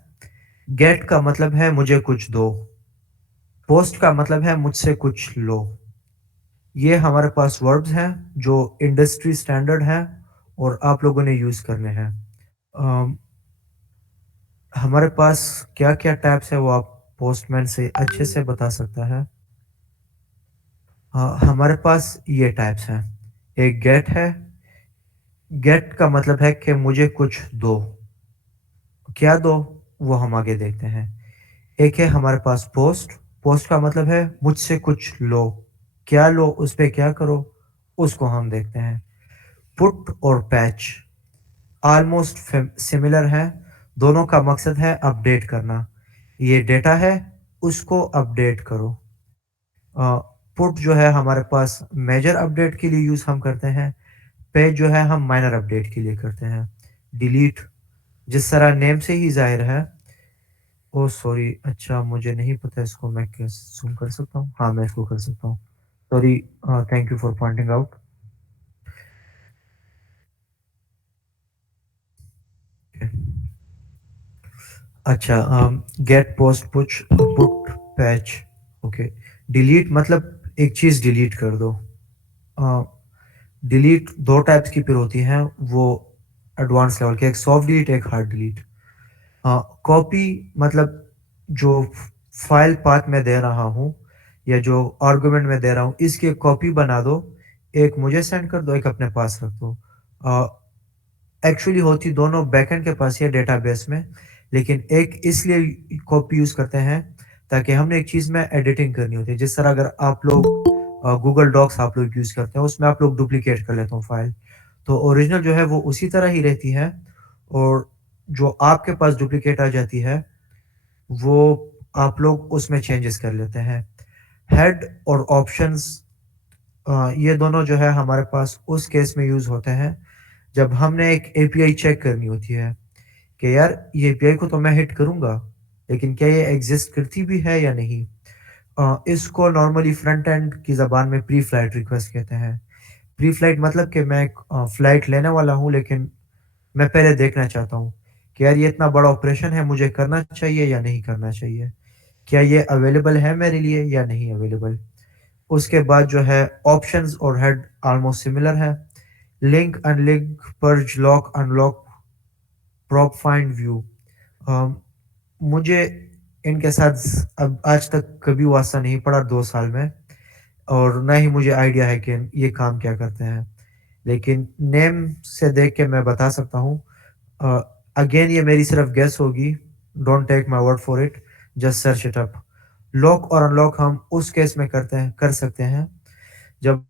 गेट का मतलब है मुझे कुछ दो, पोस्ट का मतलब है मुझसे कुछ लो। ये हमारे पास वर्ब्स हैं जो इंडस्ट्री स्टैंडर्ड हैं और आप लोगों ने यूज़ करने हैं। अम, हमारे पास क्या-क्या टाइप्स है वो आप पोस्टमैन से अच्छे से बता सकता है। हमारे पास ये टाइप्स हैं। एक गेट है, गेट का मतलब है कि मुझे कुछ दो। क्या दो? वो हम आगे देखते हैं। एक है हमारे पास पोस्ट, पोस्ट का मतलब है मुझसे कुछ लो। क्या लो? उस पे क्या करो? उसको हम देखते हैं। पुट और पैच ऑलमोस्ट सिमिलर हैं, दोनों का मकसद है अपडेट करना। ये डेटा है, उसको अपडेट करो। पुट जो है हमारे पास मेजर अपडेट के लिए यूज़ हम करते हैं, पेज जो है हम माइनर अपडेट के लिए करते हैं। डिलीट जिस तरह नेम से ही ज़ाहिर है। ओह सॉरी, अच्छा मुझे नहीं पता इसको मैं कैसे ज़ूम कर सकता हूँ? हाँ, मैं इसको कर सकता हूँ। Sorry, thank you for pointing out. अच्छा, get post push put patch. Okay, delete मतलब एक चीज़ डिलीट कर दो। डिलीट दो टाइप्स की फिर होती हैं, वो एडवांस लेवल के, एक सॉफ्ट डिलीट एक हार्ड डिलीट। कॉपी मतलब जो फाइल पाथ मैं दे रहा हूँ या जो आर्गुमेंट मैं दे रहा हूँ इसकी कॉपी बना दो, एक मुझे सेंड कर दो, एक अपने पास रख दो। एक्चुअली होती दोनों बैकएंड के पास ही है डेटाबेस में, लेकिन एक इसलिए कॉपी यूज़ करते हैं ताकि हमने एक चीज़ में एडिटिंग करनी होती है। जिस तरह अगर आप लोग गूगल डॉक्स आप लोग यूज़ करते हैं, उसमें आप लोग डुप्लिकेट कर लेते हो फाइल, तो ओरिजिनल जो है वो उसी तरह ही रहती है और जो आपके पास डुप्लिकेट आ जाती है, वो आप लोग उसमें चेंजेस कर लेते हैं। हेड और ऑप्शंस ये दोनों जो है हमारे पास उस केस में यूज़ होते हैं जब हमने एक एपीआई चेक करनी होती है कि यार ये एपीआई को तो मैं हिट करूँगा, लेकिन क्या ये एग्ज़िस्ट करती भी है या नहीं? इसको नॉर्मली फ्रंट एंड की ज़बान में प्री फ्लाइट रिक्वेस्ट कहते हैं। प्री फ्लाइट मतलब कि मैं एक फ्लाइट लेने वाला हूँ, लेकिन मैं पहले देखना चाहता हूँ कि यार ये इतना बड़ा ऑपरेशन है, मुझे करना चाहिए या नहीं करना चाहिए? क्या ये अवेलेबल है मेरे लिए या नहीं अवेलेबल? उसके बाद जो है ऑप्शंस और हेड ऑलमोस्ट सिमिलर है। Link, unlink, purge, lock, unlock, prop, find, view. Uh, मुझे इनके साथ अब आज तक कभी वास्ता नहीं पड़ा 2 साल में, और ना ही मुझे आइडिया है कि ये काम क्या करते हैं। लेकिन नेम से देख के मैं बता सकता हूँ। अगेन ये मेरी सिर्फ गेस होगी, don't take my word for it, just search it up. Lock और अनलॉक हम उस केस में कर सकते हैं जब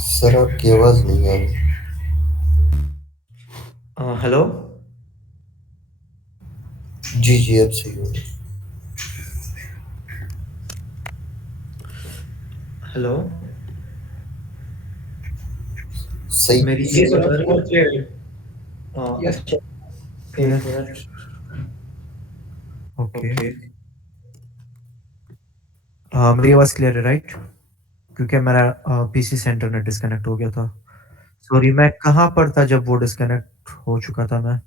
सर आपकी आवाज़ नहीं आ रही। हेलो। जी जी, अब सही हो रही। हेलो। सही। मेरी जी आवाज सर, आ अब रही है? बहुत क्लियर है। यस। अच्छा, एक एक मिनट। मिनट। ओके। ओके। मेरी आवाज क्लियर है राइट? क्योंकि मेरा पीसी से इंटरनेट डिस्कनेक्ट हो गया था। सॉरी, मैं कहाँ पर था जब वो डिस्कनेक्ट हो चुका था मैं?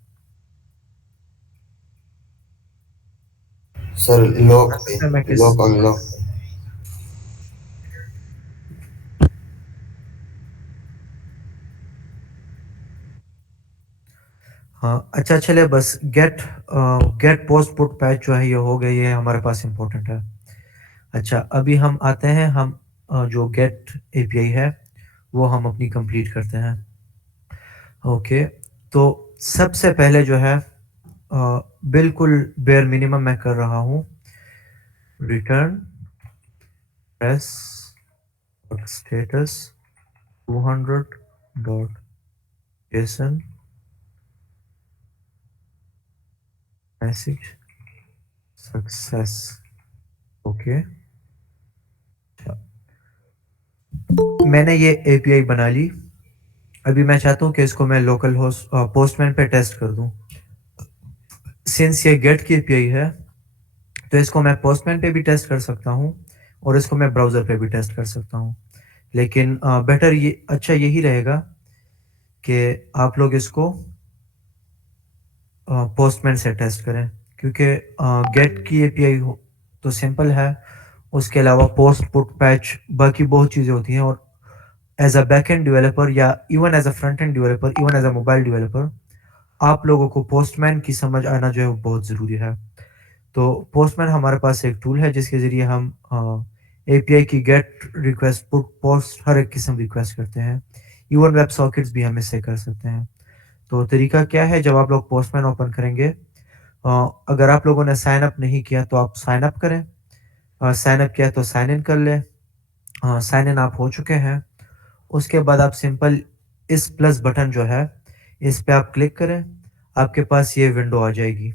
सर लॉक बता पे, सकते हैं मैं किस? Lock unlock. हाँ, अच्छा चलिए बस गेट पोस्ट पुट पैच जो है ये हो गया, ये हमारे पास इम्पोर्टेंट है। अच्छा, अभी हम आते हैं, हम जो गेट एपीआई है वो हम अपनी कंप्लीट करते हैं। ओके, तो सबसे पहले जो है बिल्कुल बेयर मिनिमम मैं कर रहा हूँ। Return press status 200 dot JSON message success. Okay. अच्छा, मैंने ये एपीआई बना ली। अभी मैं चाहता हूँ कि इसको मैं लोकल होस्ट पोस्टमैन पे टेस्ट कर दूँ। सिंस ये गेट की एपीआई है, तो इसको मैं पोस्टमैन पे भी टेस्ट कर सकता हूँ और इसको मैं ब्राउज़र पे भी टेस्ट कर सकता हूँ। लेकिन बेटर ये अच्छा यही रहेगा कि आप लोग इसको पोस्टमैन से टेस्ट करें, क्योंकि गेट की एपीआई हो तो सिंपल है। उसके अलावा पोस्ट, पुट, पैच बाकी बहुत चीज़ें होती हैं, और एज़ अ बैकएंड डेवलपर या even as a front end developer, even as a mobile developer, आप लोगों को पोस्टमैन की समझ आना जो है वो बहुत ज़रूरी है। तो पोस्टमैन हमारे पास एक टूल है जिसके ज़रिए हम एपीआई की गेट, रिक्वेस्ट, पुट, पोस्ट हर एक किस्म रिक्वेस्ट करते हैं। इवन वेब सॉकेट्स भी हम इससे कर सकते हैं। तो तरीका क्या है, जब आप लोग पोस्टमैन ओपन करेंगे, अगर आप लोगों ने साइन अप नहीं किया तो आप साइन अप करें, साइन अप किया तो साइन इन कर लें। साइन इन आप हो चुके हैं, उसके बाद आप सिंपल इस प्लस बटन जो है, इस पे आप क्लिक करें, आपके पास ये विंडो आ जाएगी।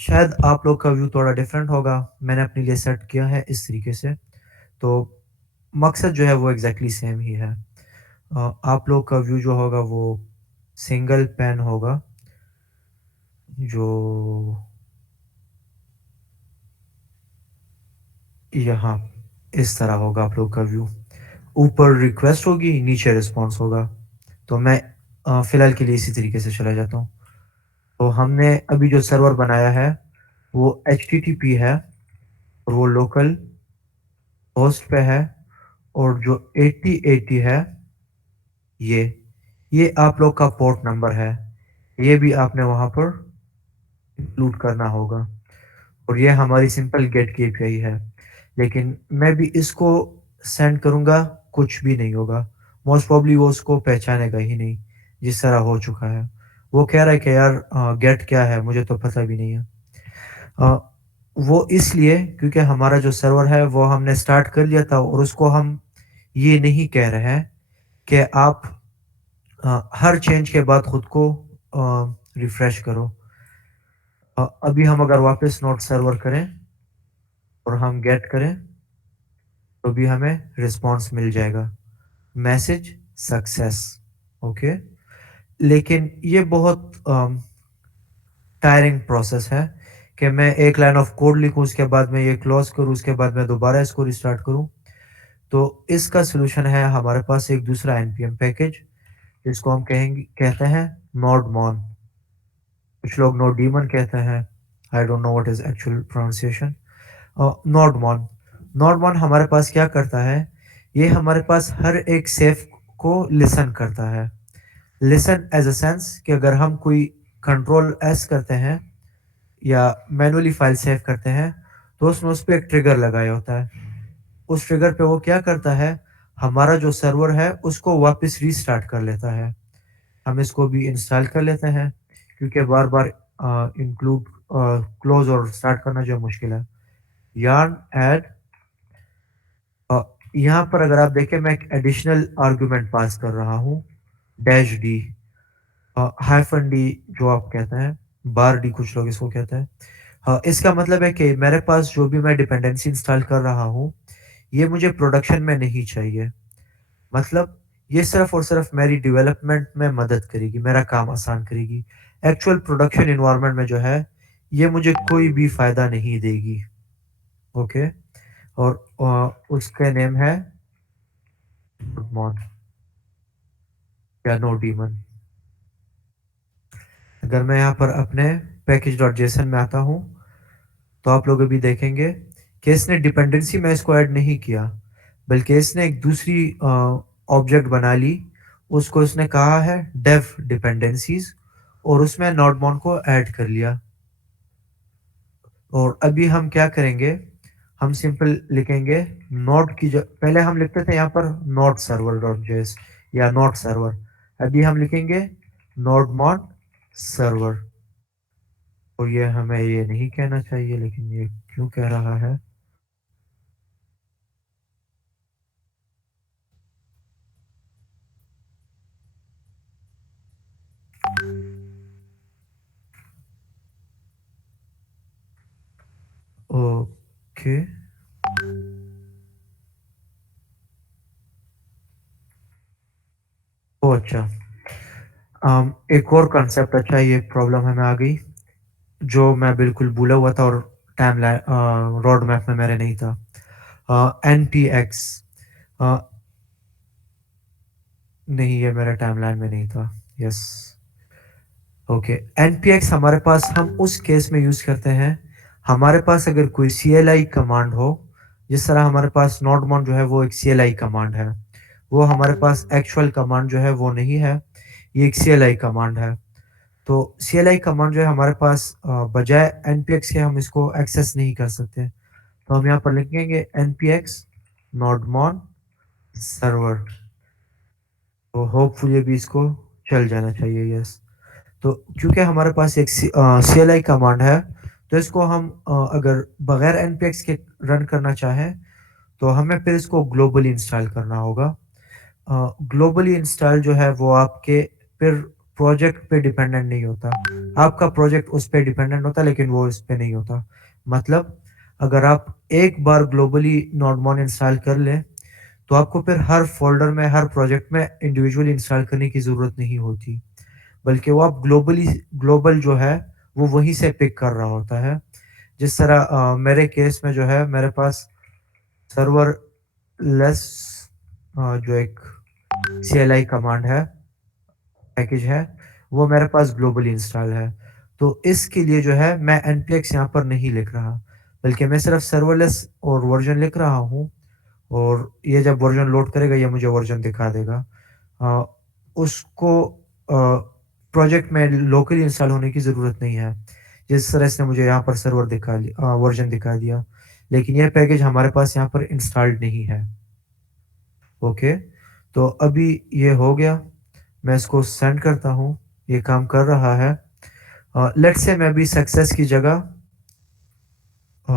शायद आप लोग का व्यू थोड़ा डिफरेंट होगा, मैंने अपने लिए सेट किया है इस तरीके से। तो मकसद जो है वो एग्जैक्टली सेम ही है। आप लोग का व्यू जो होगा वो सिंगल पेन होगा, जो यहाँ इस तरह होगा आप लोग का व्यू। ऊपर रिक्वेस्ट होगी, नीचे रिस्पॉन्स होगा। तो मैं फ़िलहाल के लिए इसी तरीके से चला जाता हूँ। तो हमने अभी जो सर्वर बनाया है वो एचटीटीपी है, और वो लोकल होस्ट पे है, और जो 8080 है, ये ये आप लोग का पोर्ट नंबर है। ये भी आपने वहाँ पर इंक्लूड करना होगा, और ये हमारी सिंपल गेट की एपीआई है। लेकिन मैं भी इसको सेंड करूँगा, कुछ भी नहीं होगा। मोस्ट प्रोबब्ली वो उसको पहचानेगा ही नहीं, जिस तरह हो चुका है। वो कह रहा है कि यार गेट क्या है, मुझे तो पता भी नहीं है। अ, वो इसलिए क्योंकि हमारा जो सर्वर है वो हमने स्टार्ट कर लिया था, और उसको हम ये नहीं कह रहे हैं कि आप हर चेंज के बाद खुद को रिफ्रेश करो। अभी हम अगर वापस नोट सर्वर करें और हम गेट करें, तो भी हमें रिस्पॉन्स मिल जाएगा, मैसेज सक्सेस। ओके। लेकिन ये बहुत टायरिंग प्रोसेस है कि मैं एक लाइन ऑफ कोड लिखूं, उसके बाद मैं ये क्लोज करूं, उसके बाद मैं दोबारा इसको रिस्टार्ट करूं। तो इसका सॉल्यूशन है हमारे पास एक दूसरा एनपीएम पैकेज, जिसको हम कहते हैं नोडमॉन। कुछ लोग नोडीमन कहते हैं। I don't know what is actual pronunciation. Nodemon. Nodemon हमारे पास क्या करता है, ये हमारे पास हर एक सेफ को लिसन करता है। लिसन एज अ सेंस कि अगर हम कोई कंट्रोल एस करते हैं या मैनुअली फाइल सेव करते हैं, तो उसमें उस पे एक ट्रिगर लगाया होता है। उस ट्रिगर पे वो क्या करता है, हमारा जो सर्वर है उसको वापस रीस्टार्ट कर लेता है। हम इसको भी इंस्टॉल कर लेते हैं, क्योंकि बार-बार इंक्लूड, क्लोज़ और स्टार्ट करना जो है मुश्किल है। यार्न ऐड, अ, यहाँ पर अगर आप देखें मैं एक एडिशनल आर्गुमेंट पास कर रहा हूँ, डैश डी, हाइफन डी जो आप कहते हैं, बार डी कुछ लोग इसको कहते हैं। इसका मतलब है कि मेरे पास जो भी मैं डिपेंडेंसी इंस्टॉल कर रहा हूँ, ये मुझे प्रोडक्शन में नहीं चाहिए। मतलब ये सिर्फ़ और सिर्फ़ मेरी डेवलपमेंट में मदद करेगी, मेरा काम आसान करेगी। एक्चुअल प्रोडक्शन एनवायरनमेंट में जो है, ये मुझे कोई भी फ़ायदा नहीं देगी। ओके। और उसका नेम है मॉन या नो डीमन। अगर मैं यहाँ पर अपने पैकेज.जेसन में आता हूँ, तो आप लोग अभी देखेंगे कि इसने डिपेंडेंसी में इसको ऐड नहीं किया, बल्कि इसने एक दूसरी ऑब्जेक्ट बना ली। उसको इसने कहा है डेव डिपेंडेंसीज, और उसमें नोडमॉन को ऐड कर लिया। और अभी हम क्या करेंगे, हम सिंपल लिखेंगे नोड की, जो पहले हम लिखते थे यहाँ पर नोड सर्वर डॉट जेएस या नोड सर्वर, अभी हम लिखेंगे नोडमॉन सर्वर। और ये हमें ये नहीं कहना चाहिए, लेकिन ये क्यों कह रहा है। ओ, ओके। ओह अच्छा। एक और कॉन्सेप्ट अच्छा ये प्रॉब्लम हमें आ गई, जो मैं बिल्कुल भूला हुआ था और रोड मैप में मेरे नहीं था। एनपीएक्स अ, नहीं ये मेरे टाइमलाइन में नहीं था। यस। ओके। एनपीएक्स हमारे पास हम उस केस में यूज़ करते हैं, हमारे पास अगर कोई सीएलआई कमांड हो, जिस तरह हमारे पास नोडमोन जो है वो एक सीएलआई कमांड है। वो हमारे पास एक्चुअल कमांड जो है वो नहीं है, ये एक सीएलआई कमांड है। तो सीएलआई कमांड जो है हमारे पास बजाय एनपीएक्स के हम इसको एक्सेस नहीं कर सकते। तो हम यहाँ पर लिखेंगे एनपीएक्स नोडमोन सर्वर। तो होपफुली अभी इसको चल जाना चाहिए। यस। तो क्योंकि हमारे पास एक सीएलआई कमांड है, तो इसको हम अगर बगैर एनपीएक्स के रन करना चाहें, तो हमें फिर इसको ग्लोबली इंस्टॉल करना होगा। ग्लोबली इंस्टॉल जो है वो आपके फिर प्रोजेक्ट पे डिपेंडेंट नहीं होता। आपका प्रोजेक्ट उस पे डिपेंडेंट होता है, लेकिन वो इस पे नहीं होता। मतलब अगर आप एक बार ग्लोबली नोडमोन इंस्टॉल कर लें, तो आपको फिर हर फ़ोल्डर में, हर प्रोजेक्ट में इंडिविजुअली इंस्टॉल करने की ज़रूरत नहीं होती। बल्कि वो आप ग्लोबल जो है, वो वहीं से पिक कर रहा होता है। जिस तरह मेरे केस में जो है मेरे पास सर्वरलेस जो एक सीएलआई कमांड है, पैकेज है, वो मेरे पास ग्लोबली इंस्टॉल है। तो इसके लिए जो है मैं एनपीएक्स यहाँ पर नहीं लिख रहा, बल्कि मैं सिर्फ सर्वरलेस और वर्ज़न लिख रहा हूँ, और ये जब वर्ज़न लोड करेगा ये मुझे वर्ज़न दिखा देगा। अ, उसको प्रोजेक्ट में लोकली इंस्टॉल होने की ज़रूरत नहीं है। जिस तरह इसने मुझे यहाँ पर वर्ज़न दिखा दिया, लेकिन यह पैकेज हमारे पास यहाँ पर इंस्टॉल्ड नहीं है। ओके, तो अभी ये हो गया, मैं इसको सेंड करता हूँ, ये काम कर रहा है। लेट्स से मैं अभी सक्सेस की जगह अ,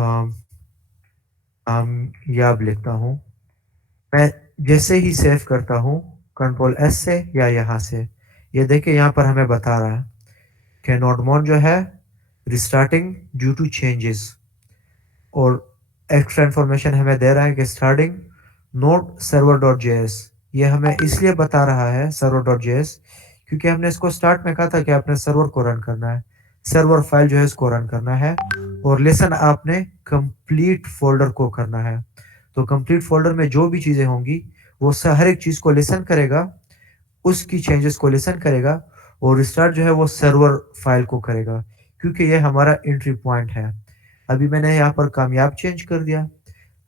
कामयाब लिखता हूँ। मैं जैसे ही सेव करता हूँ, कंट्रोल एस से या यहाँ से, ये देखिए यहाँ पर हमें बता रहा है कि नोडमोन जो है रिस्टार्टिंग ड्यू टू चेंजेस, और एक्स्ट्रा इन्फॉर्मेशन हमें दे रहा है कि starting node server dot JS. ये हमें इसलिए बता रहा है सर्वर डॉट जेएस, क्योंकि हमने इसको स्टार्ट में कहा था कि आपने सर्वर को रन करना है, सर्वर फाइल जो है इसको रन करना है, और लिसन आपने कंप्लीट फोल्डर को करना है। तो कंप्लीट फोल्डर में जो भी चीज़ें होंगी, वो हर एक चीज़ को लिसन करेगा, उसकी चेंजेस को लिसन करेगा, और रिस्टार्ट जो है वो सर्वर फाइल को करेगा, क्योंकि ये हमारा एंट्री पॉइंट है। अभी मैंने यहाँ पर कामयाब चेंज कर दिया,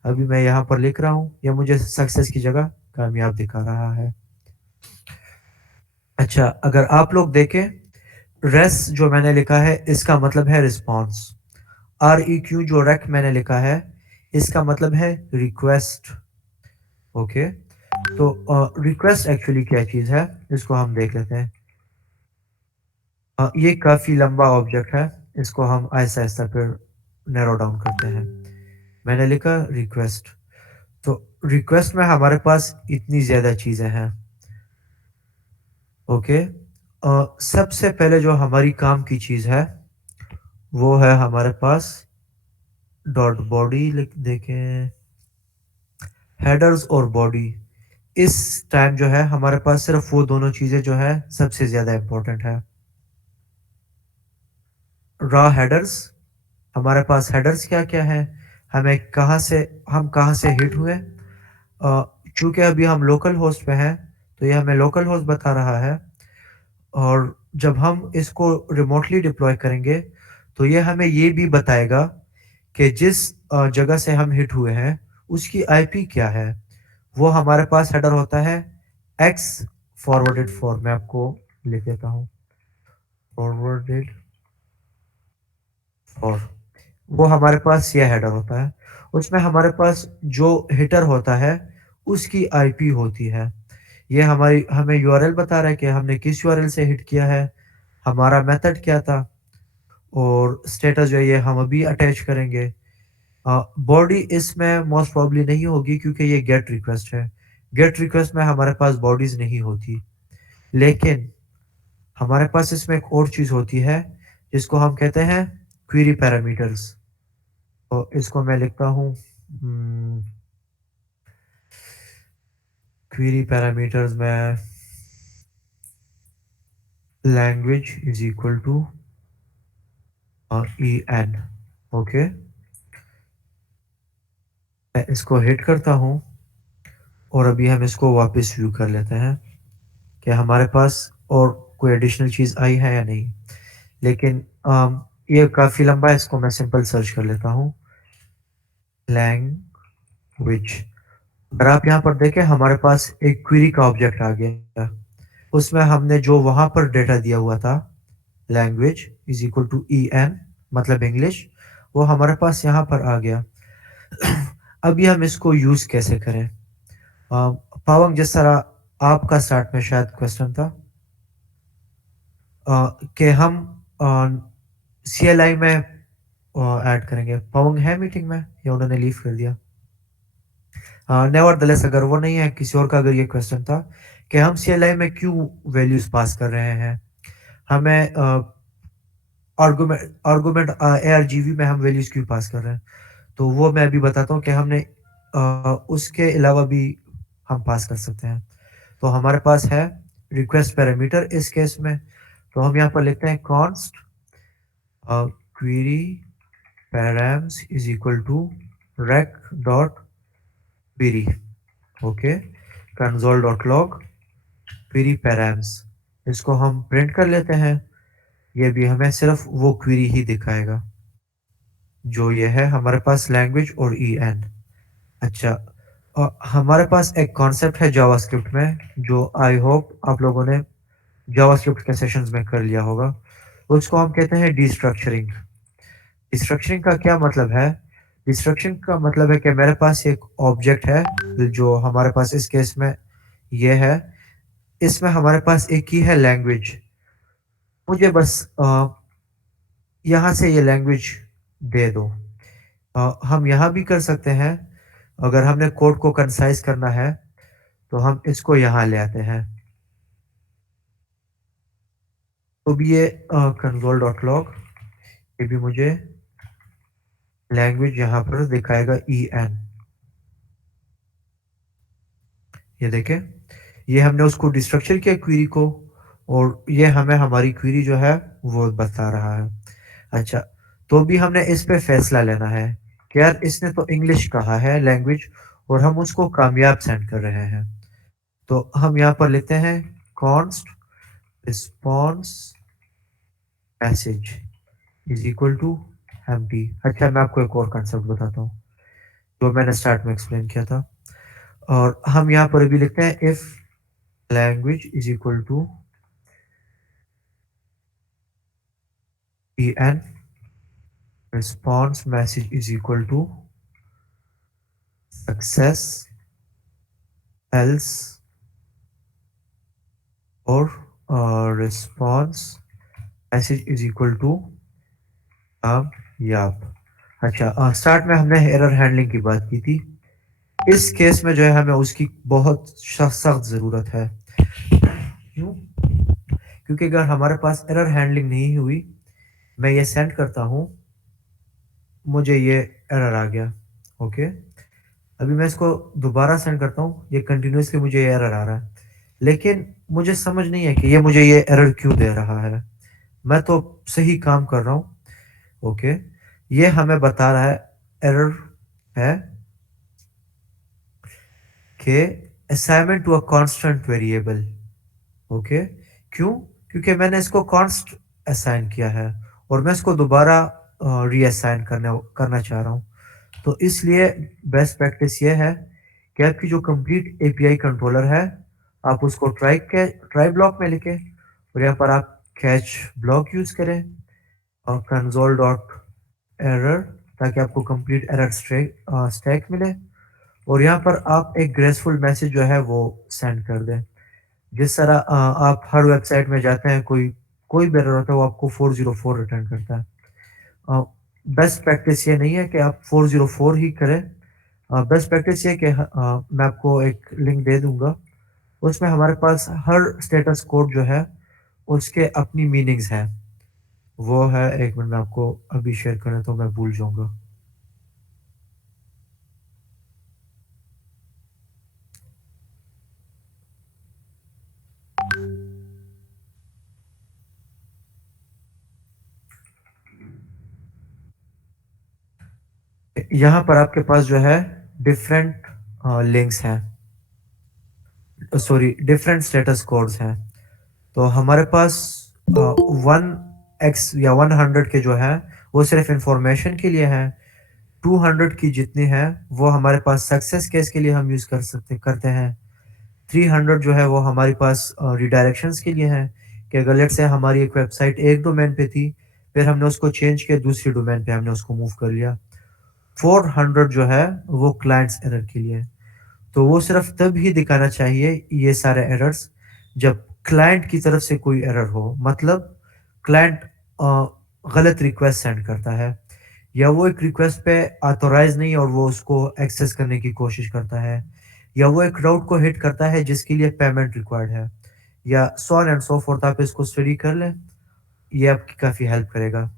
अभी मैं यहाँ पर लिख रहा हूँ, ये मुझे सक्सेस की जगह कामयाब दिखा रहा है। अच्छा, अगर आप लोग देखें, रेस जो मैंने लिखा है इसका मतलब है रिस्पॉन्स। REQ जो रेक मैंने लिखा है, इसका मतलब है रिक्वेस्ट। ओके, तो रिक्वेस्ट एक्चुअली क्या चीज़ है, इसको हम देख लेते हैं। ये काफ़ी लंबा ऑब्जेक्ट है, इसको हम ऐसा-ऐसा फिर नैरो डाउन करते हैं। मैंने लिखा रिक्वेस्ट, तो रिक्वेस्ट में हमारे पास इतनी ज़्यादा चीज़ें हैं। ओके, सबसे पहले जो हमारी काम की चीज़ है, वो है हमारे पास डॉट बॉडी लिख देखें, हेडर्स और बॉडी। इस टाइम जो है हमारे पास सिर्फ वो दोनों चीज़ें जो है सबसे ज़्यादा इम्पोर्टेंट है। रॉ हेडर्स, हमारे पास हेडर्स क्या-क्या है, हम कहाँ से हिट हुए। चूँकि अभी हम लोकल होस्ट पे हैं, तो ये हमें लोकल होस्ट बता रहा है, और जब हम इसको रिमोटली डिप्लॉय करेंगे, तो ये हमें ये भी बताएगा कि जिस जगह से हम हिट हुए हैं, उसकी आईपी क्या है। वो हमारे पास हेडर होता है एक्स फॉरवर्डेड फॉर, मैं आपको लिख देता हूँ, फॉरवर्डेड फॉर, वो हमारे पास ये हेडर होता है। उसमें हमारे पास जो हिटर होता है, उसकी आईपी होती है। ये हमें यूआरएल बता रहा है कि हमने किस यूआरएल से हिट किया है, हमारा मेथड क्या था, और स्टेटस जो है ये हम अभी अटैच करेंगे। बॉडी इसमें मोस्ट प्रोबेबली नहीं होगी, क्योंकि ये गेट रिक्वेस्ट है। गेट रिक्वेस्ट में हमारे पास बॉडीज़ नहीं होती। लेकिन हमारे पास इसमें एक और चीज़ होती है, जिसको हम कहते हैं क्वेरी पैरामीटर्स। तो इसको मैं लिखता हूँ क्वेरी पैरामीटर्स में language is equal to E N. Okay, मैं इसको हिट करता हूँ और अभी हम इसको वापस व्यू कर लेते हैं कि हमारे पास और कोई एडिशनल चीज़ आई है या नहीं। लेकिन ये काफ़ी लंबा है, इसको मैं सिंपल सर्च कर लेता हूँ लैंग्वेज। अगर आप यहाँ पर देखें हमारे पास एक क्वेरी का ऑब्जेक्ट आ गया, उसमें हमने जो वहाँ पर डेटा दिया हुआ था language is equal to E N मतलब इंग्लिश, वो हमारे पास यहाँ पर आ गया। अभी हम इसको यूज़ कैसे करें? पावंग, जिस तरह आपका स्टार्ट में शायद क्वेश्चन था कि हम CLI में ऐड करेंगे। पावंग है मीटिंग में या उन्होंने लीव कर दिया? नेवरदलेस अगर वो नहीं है, किसी और का अगर ये क्वेश्चन था कि हम CLI में क्यों वैल्यूज पास कर रहे हैं, हमें आर्गुमेंट ARGV में हम वैल्यूज क्यों पास कर रहे हैं, तो वो मैं अभी बताता हूँ कि हमने उसके अलावा भी हम पास कर सकते हैं। तो हमारे पास है रिक्वेस्ट पैरामीटर इस केस में, तो हम यहाँ पर लिखते हैं const query params is equal to req dot query. Okay, console dot log query params, इसको हम प्रिंट कर लेते हैं। ये भी हमें सिर्फ वो क्वेरी ही दिखाएगा जो ये है हमारे पास लैंग्वेज और ई एन। अच्छा, हमारे पास एक कॉन्सेप्ट है जावास्क्रिप्ट में जो आई होप आप लोगों ने जावास्क्रिप्ट के सेशंस में कर लिया होगा, उसको हम कहते हैं डिस्ट्रक्चरिंग। डिस्ट्रक्चरिंग का क्या मतलब है? डिस्ट्रक्शन का मतलब है कि मेरे पास एक ऑब्जेक्ट है जो हमारे पास इस केस में ये है, इसमें हमारे पास एक ही है लैंग्वेज। मुझे बस यहाँ से ये लैंग्वेज दे दो। हम यहाँ भी कर सकते हैं, अगर हमने कोड को कंसाइज करना है तो हम इसको यहाँ ले आते हैं। तो भी ये कंसोल डॉट लॉग, ये भी मुझे लैंग्वेज यहाँ पर दिखाएगा ई एन। ये देखें, ये हमने उसको डिस्ट्रक्चर किया क्वेरी को, और ये हमें हमारी क्वेरी जो है वो बता रहा है। अच्छा, तो भी हमने इस पे फैसला लेना है कि यार इसने तो इंग्लिश कहा है लैंग्वेज और हम उसको कामयाब सेंड कर रहे हैं। तो हम यहाँ पर लिखते हैं const response message is equal to empty. अच्छा, मैं आपको एक और कंसेप्ट बताता हूँ जो मैंने स्टार्ट में एक्सप्लेन किया था, और हम यहाँ पर भी लिखते हैं if language is equal to en response message is equal to success else और response message is equal to याप। अच्छा, स्टार्ट में हमने एरर हैंडलिंग की बात की थी, इस केस में जो है हमें उसकी बहुत सख्त ज़रूरत है। क्यों? क्योंकि अगर हमारे पास एरर हैंडलिंग नहीं हुई, मैं ये सेंड करता हूँ, मुझे ये एरर आ गया। ओके, अभी मैं इसको दोबारा सेंड करता हूँ, ये कंटिन्यूसली मुझे ये एरर आ रहा है, लेकिन मुझे समझ नहीं है कि ये मुझे ये एरर क्यों दे रहा है। मैं तो सही काम कर रहा हूँ। ओके, ये हमें बता रहा है एरर है कि assignment to a constant variable. Okay, क्यों? क्योंकि मैंने इसको कांस्ट असाइन किया है और मैं इसको दोबारा रीअसाइन करना चाह रहा हूँ। तो इसलिए बेस्ट प्रैक्टिस ये है कि आपकी जो कंप्लीट एपीआई कंट्रोलर है, आप उसको ट्राई ब्लॉक में लिखें और यहाँ पर आप कैच ब्लॉक यूज करें और कंसोल डॉट एरर, ताकि आपको कंप्लीट एरर स्टैक मिले, और यहाँ पर आप एक ग्रेसफुल मैसेज जो है वो सेंड कर दें। जिस तरह आप हर वेबसाइट में जाते हैं, कोई भी एरर होता है वो आपको 404 रिटर्न करता है। बेस्ट प्रैक्टिस ये नहीं है कि आप 404 ही करें। बेस्ट प्रैक्टिस ये कि मैं आपको एक लिंक दे दूंगा, उसमें हमारे पास हर स्टेटस कोड जो है उसके अपनी मीनिंग्स हैं। वो है, एक मिनट में आपको अभी शेयर करें तो मैं भूल जाऊंगा। यहाँ पर आपके पास जो है डिफरेंट लिंक्स हैं, सॉरी डिफरेंट स्टेटस कोड्स हैं। तो हमारे पास 1x या 100 के जो है वो सिर्फ इंफॉर्मेशन के लिए है। 200 की जितनी है वो हमारे पास सक्सेस केस के लिए हम यूज़ करते हैं। 300 जो है वो हमारे पास रिडायरेक्शंस के लिए है कि अगर लेट्स से हमारी एक वेबसाइट एक डोमेन पे थी, फिर हमने उसको चेंज किया दूसरी डोमेन पे हमने उसको मूव कर लिया। 400 जो है वो क्लाइंट्स एरर के लिए है। तो वो सिर्फ तब ही दिखाना चाहिए ये सारे एरर्स जब क्लाइंट की तरफ से कोई एरर हो, मतलब क्लाइंट गलत रिक्वेस्ट सेंड करता है या वो एक रिक्वेस्ट पे ऑथोराइज नहीं और वो उसको एक्सेस करने की कोशिश करता है या वो एक राउट को हिट करता है जिसके लिए पेमेंट रिक्वायर्ड है या so on and so fourth. आप इसको स्टडी कर लें, ये आपकी काफ़ी हेल्प करेगा।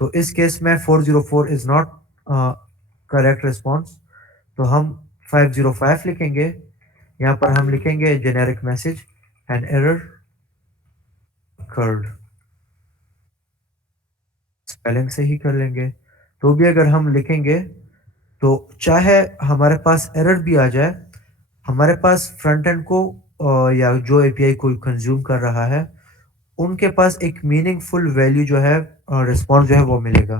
तो इस केस में 404 इज़ नॉट करेक्ट रिस्पॉन्स, तो हम 505 लिखेंगे। यहाँ पर हम लिखेंगे generic message an error occurred, spelling से ही कर लेंगे। तो भी अगर हम लिखेंगे तो चाहे हमारे पास एरर भी आ जाए, हमारे पास फ्रंट एंड को या जो एपीआई कोई कंज्यूम कर रहा है उनके पास एक मीनिंगफुल वैल्यू जो है रिस्पॉन्स जो है वो मिलेगा।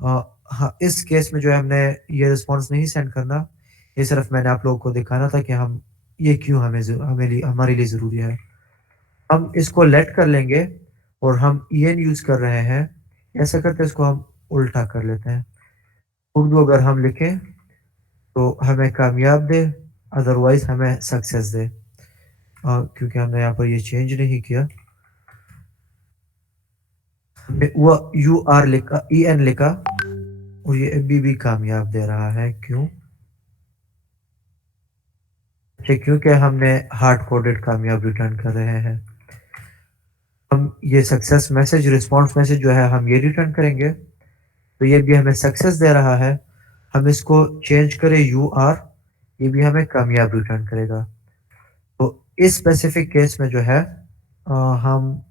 हाँ, इस केस में जो है हमने ये रिस्पॉन्स नहीं सेंड करना, ये सिर्फ मैंने आप लोगों को दिखाना था कि हम ये क्यों हमारे लिए ज़रूरी है। हम इसको लेट कर लेंगे और हम ईएन यूज़ कर रहे हैं, ऐसा करते इसको हम उल्टा कर लेते हैं। उर्दू अगर हम लिखें तो हमें कामयाब दे, अदरवाइज हमें सक्सेस दे। क्योंकि हमने यहाँ पर ये चेंज नहीं किया, हमने वो यू आर लिखा, ई एन लिखा और ये अभी भी कामयाब दे रहा है। क्यों? क्योंकि हमने हार्ड कोडेड कामयाब रिटर्न कर रहे हैं। हम ये सक्सेस मैसेज रिस्पॉन्स मैसेज जो है हम ये रिटर्न करेंगे, तो ये भी हमें सक्सेस दे रहा है। हम इसको चेंज करें यू आर, ये भी हमें कामयाब रिटर्न करेगा। तो इस स्पेसिफिक केस में जो है हम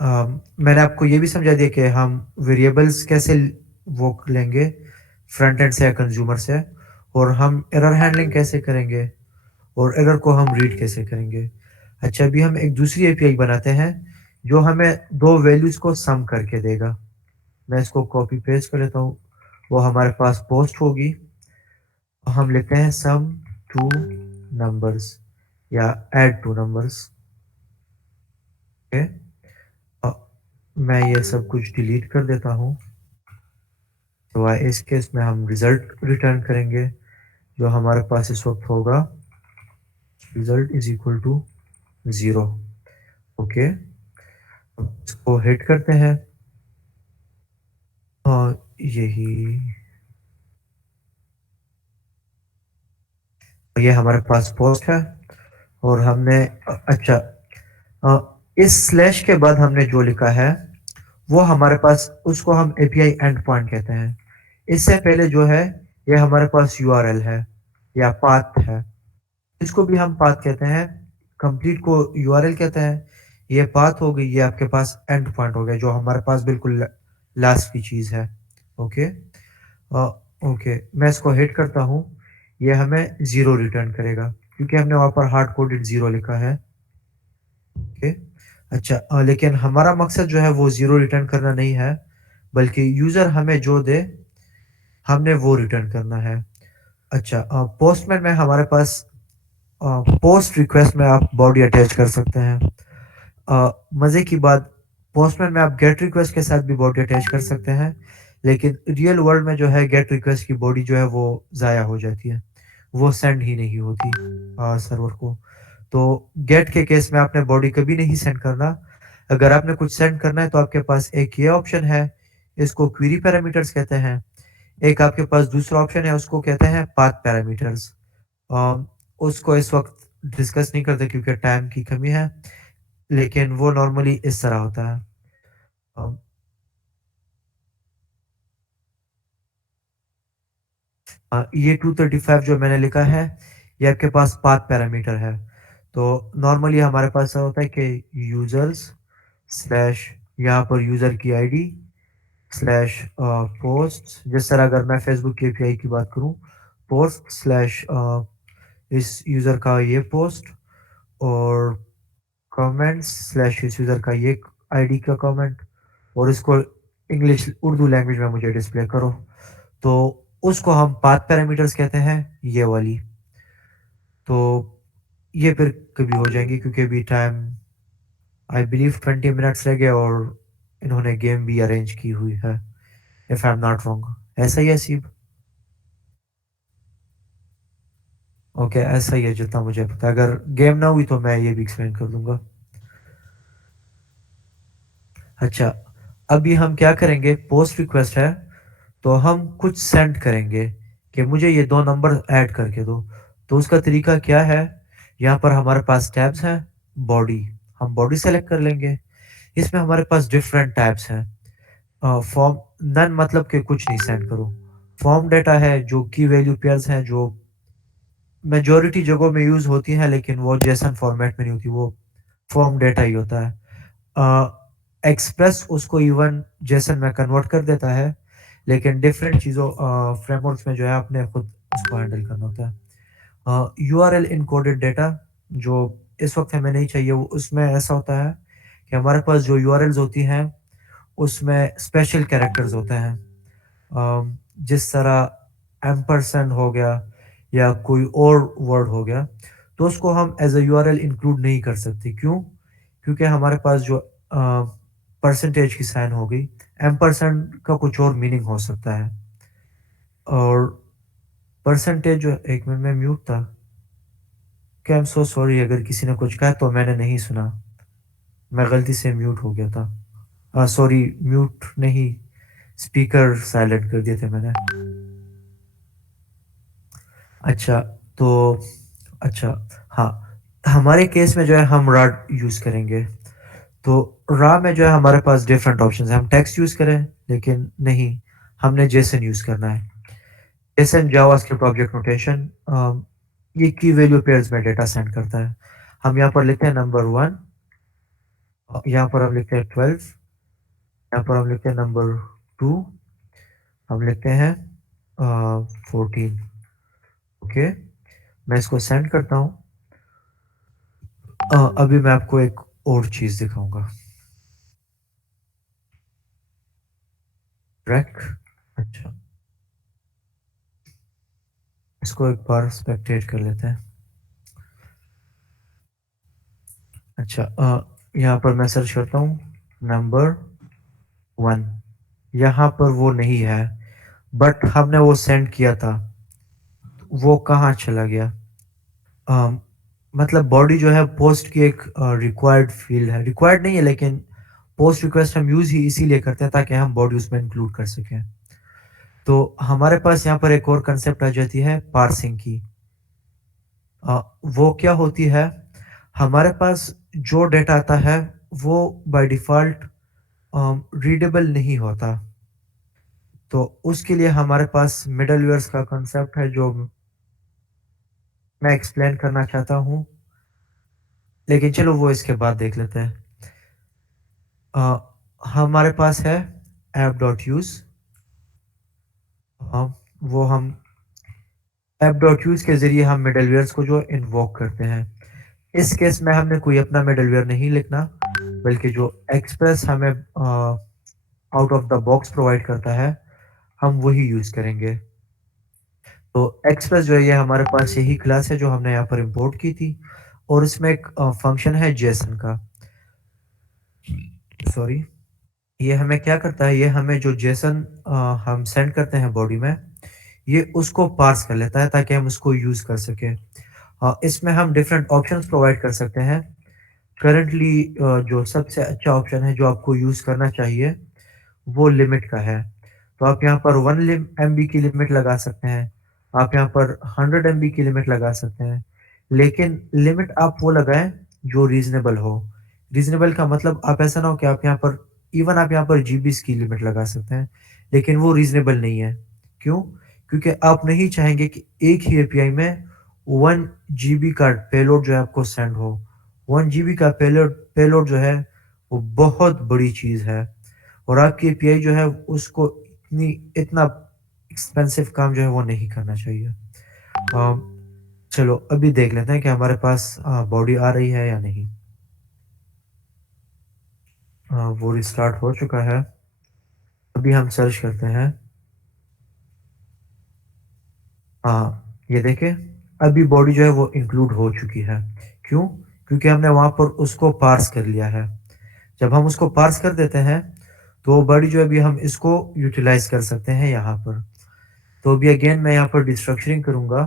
मैंने आपको ये भी समझा दिया कि हम वेरिएबल्स कैसे वो लेंगे फ्रंट एंड से या कंज्यूमर से, और हम एरर हैंडलिंग कैसे करेंगे और एरर को हम रीड कैसे करेंगे। अच्छा, अभी हम एक दूसरी एपीआई बनाते हैं जो हमें दो वैल्यूज़ को सम करके देगा। मैं इसको कॉपी पेस्ट कर लेता हूँ, वो हमारे पास पोस्ट होगी। हम लिखते हैं सम टू नंबर्स या ऐड टू नंबर्स। ओके, मैं ये सब कुछ डिलीट कर देता हूँ। तो इस केस में हम रिजल्ट रिटर्न करेंगे जो हमारे पास इस वक्त होगा result is equal to 0। Okay, इसको हिट करते हैं और ये हमारे पास पोस्ट है और हमने अच्छा इस स्लैश के बाद हमने जो लिखा है वो हमारे पास, उसको हम एपीआई एंड पॉइंट कहते हैं। इससे पहले जो है ये हमारे पास यूआरएल है या पाथ है, इसको भी हम पाथ कहते हैं। कंप्लीट को यूआरएल कहते हैं। ये पाथ हो गई, ये आपके पास एंड पॉइंट हो गया जो हमारे पास बिल्कुल लास्ट की चीज़ है। ओके, ओके, मैं इसको हिट करता हूँ, ये हमें 0 रिटर्न करेगा क्योंकि हमने वहाँ पर हार्ड कोडेड 0 लिखा है। ओके, अच्छा, लेकिन हमारा मकसद जो है वो 0 रिटर्न करना नहीं है, बल्कि यूज़र हमें जो दे हमने वो रिटर्न करना है। अच्छा, पोस्टमैन में हमारे पास पोस्ट रिक्वेस्ट में आप बॉडी अटैच कर सकते हैं। मज़े की बात, पोस्टमैन में आप गेट रिक्वेस्ट के साथ भी बॉडी अटैच कर सकते हैं, लेकिन रियल वर्ल्ड में जो है गेट रिक्वेस्ट की बॉडी जो है वो ज़ाया हो जाती है, वो सेंड ही नहीं होती सर्वर को। तो गेट के केस में आपने बॉडी कभी नहीं सेंड करना। अगर आपने कुछ सेंड करना है तो आपके पास एक ये ऑप्शन है, इसको क्वेरी पैरामीटर्स कहते हैं। एक आपके पास दूसरा ऑप्शन है, उसको कहते हैं पाथ पैरामीटर्स। उसको इस वक्त डिस्कस नहीं करते क्योंकि टाइम की कमी है, लेकिन वो नॉर्मली इस तरह होता है। ये 235 जो मैंने लिखा है ये आपके पास पाथ पैरामीटर है। तो नॉर्मली हमारे पास ऐसा होता है कि यूजर्स स्लैश यहाँ पर यूज़र की आईडी स्लैश पोस्ट, जिस तरह अगर मैं फेसबुक की एपीआई की बात करूँ, पोस्ट स्लैश इस यूज़र का ये पोस्ट, और कमेंट्स स्लैश इस यूज़र का ये आईडी का कमेंट, और इसको इंग्लिश उर्दू लैंग्वेज में मुझे डिस्प्ले करो। तो उसको हम पाथ पैरामीटर्स कहते हैं, ये वाली। तो ये फिर कभी हो जाएंगी, क्योंकि अभी टाइम आई बिलीव 20 मिनट्स रह गए, और इन्होंने गेम भी अरेंज की हुई है, if I am not wrong. ऐसा ही है सीब? ओके, ऐसा ही है जितना मुझे पता है। अगर गेम ना हुई तो मैं ये भी एक्सप्लेन कर दूंगा। अच्छा, अभी हम क्या करेंगे, पोस्ट रिक्वेस्ट है तो हम कुछ सेंड करेंगे कि मुझे ये दो नंबर ऐड करके दो। तो उसका तरीका क्या है, यहाँ पर हमारे पास टैब्स हैं, बॉडी, हम बॉडी सेलेक्ट कर लेंगे। इसमें हमारे पास डिफरेंट टाइप्स हैं। फॉर्म नन मतलब कि कुछ नहीं सेंड करो। फॉर्म डेटा है, जो की वैल्यू पेयर्स हैं, जो मेजॉरिटी जगहों में यूज होती हैं, लेकिन वो जेसन फॉर्मेट में नहीं होती, वो फॉर्म डेटा ही होता है। एक्सप्रेस उसको इवन जेसन में कन्वर्ट कर देता है, लेकिन डिफरेंट चीज़ों फ्रेमवर्क्स में जो है आपने खुद उसको हैंडल करना होता है। यूआरएल इनकोडेड डेटा, जो इस वक्त हमें नहीं चाहिए, वो उसमें ऐसा होता है कि हमारे पास जो यूआरएल्स होती हैं उसमें स्पेशल कैरेक्टर्स होते हैं। जिस तरह एम्परसेंड हो गया या कोई और वर्ड हो गया, तो उसको हम एज अ यूआरएल इंक्लूड नहीं कर सकते। क्यों? क्योंकि हमारे पास जो परसेंटेज की साइन हो गई, एम्परसेंड का कुछ और मीनिंग हो सकता है, और परसेंटेज जो, एक मिनट में म्यूट था, क्या, आई एम सो सॉरी अगर किसी ने कुछ कहा तो मैंने नहीं सुना, मैं गलती से म्यूट हो गया था। सॉरी, म्यूट नहीं, स्पीकर साइलेंट कर दिए थे मैंने। अच्छा, तो अच्छा, हाँ, हमारे केस में जो है हम रा यूज़ करेंगे। तो रा में जो है हमारे पास डिफरेंट ऑप्शंस हैं। हम टेक्स्ट यूज़ करें, लेकिन नहीं, हमने जेसन यूज़ करना है। जेसन जावास्क्रिप्ट ऑब्जेक्ट नोटेशन, ये की वैल्यू पेयर्स में डेटा सेंड करता है। हम यहाँ पर लिखते हैं नंबर 1, यहाँ पर हम लिखते हैं 12, यहाँ पर हम लिखते हैं नंबर 2, हम लिखते हैं 14। ओके, मैं इसको सेंड करता हूँ। अभी मैं आपको एक और चीज़ दिखाऊंगा। ट्रैक, अच्छा, इसको एक बार स्पेक्टेट कर लेते हैं। अच्छा, यहाँ पर मैं सर्च करता हूँ नंबर 1, यहाँ पर वो नहीं है, बट हमने वो सेंड किया था, वो कहाँ चला गया? मतलब बॉडी जो है पोस्ट की एक रिक्वायर्ड फील्ड है, रिक्वायर्ड नहीं है, लेकिन पोस्ट रिक्वेस्ट हम यूज ही इसीलिए करते हैं ताकि हम बॉडी उसमें इंक्लूड कर सकें। तो हमारे पास यहाँ पर एक और कंसेप्ट आ जाती है पार्सिंग की। वो क्या होती है, हमारे पास जो डेटा आता है वो बाय डिफ़ॉल्ट रीडेबल नहीं होता। तो उसके लिए हमारे पास मिडलवेयर्स का कंसेप्ट है, जो मैं एक्सप्लेन करना चाहता हूँ, लेकिन चलो वो इसके बाद देख लेते हैं। हमारे पास है ऐप डॉट यूज़, वो हम ऐप डॉट यूज़ के ज़रिए हम मिडलवेयर्स को जो इन्वोक करते हैं। इस केस में हमने कोई अपना मिडलवेयर नहीं लिखना, बल्कि जो एक्सप्रेस हमें out of the box provide करता है, हम वही यूज़ करेंगे। तो एक्सप्रेस जो है, ये हमारे पास यही क्लास है जो हमने यहाँ पर इंपोर्ट की थी, और इसमें एक फंक्शन है जेसन का। सॉरी, ये हमें क्या करता है, ये हमें जो जेसन हम सेंड करते हैं बॉडी में, ये उसको पार्स कर लेता है ताकि हम उसको यूज़ कर सकें। इसमें हम डिफरेंट ऑप्शंस प्रोवाइड कर सकते हैं। करंटली जो सबसे अच्छा ऑप्शन है जो आपको यूज़ करना चाहिए, वो लिमिट का है। तो आप यहाँ पर 1 एमबी की लिमिट लगा सकते हैं, आप यहाँ पर 100 एमबी की लिमिट लगा सकते हैं, लेकिन लिमिट आप वो लगाएं जो रीजनेबल हो। रीजनेबल का मतलब आप ऐसा ना हो कि आप यहाँ पर, इवन आप यहाँ पर जीबीस की लिमिट लगा सकते हैं, लेकिन वो रीजनेबल नहीं है। क्यों? क्योंकि आप नहीं चाहेंगे कि एक ही एपीआई में 1 जीबी का पेलोड जो है आपको सेंड हो। 1 जीबी का पेलोड पेलोड जो है वो बहुत बड़ी चीज़ है और आपकी एपीआई जो है उसको इतना एक्सपेंसिव काम जो है वो नहीं करना चाहिए। चलो अभी देख लेते हैं कि हमारे पास बॉडी आ रही है या नहीं। वो रिस्टार्ट हो चुका है। अभी हम सर्च करते हैं। हाँ, ये देखिए अभी बॉडी जो है वो इंक्लूड हो चुकी है। क्यों? क्योंकि हमने वहाँ पर उसको पार्स कर लिया है। जब हम उसको पार्स कर देते हैं, तो बॉडी जो है अभी हम इसको यूटिलाइज़ कर सकते हैं यहाँ पर। तो अभी अगेन मैं यहाँ पर डिस्ट्रक्चरिंग करूँगा,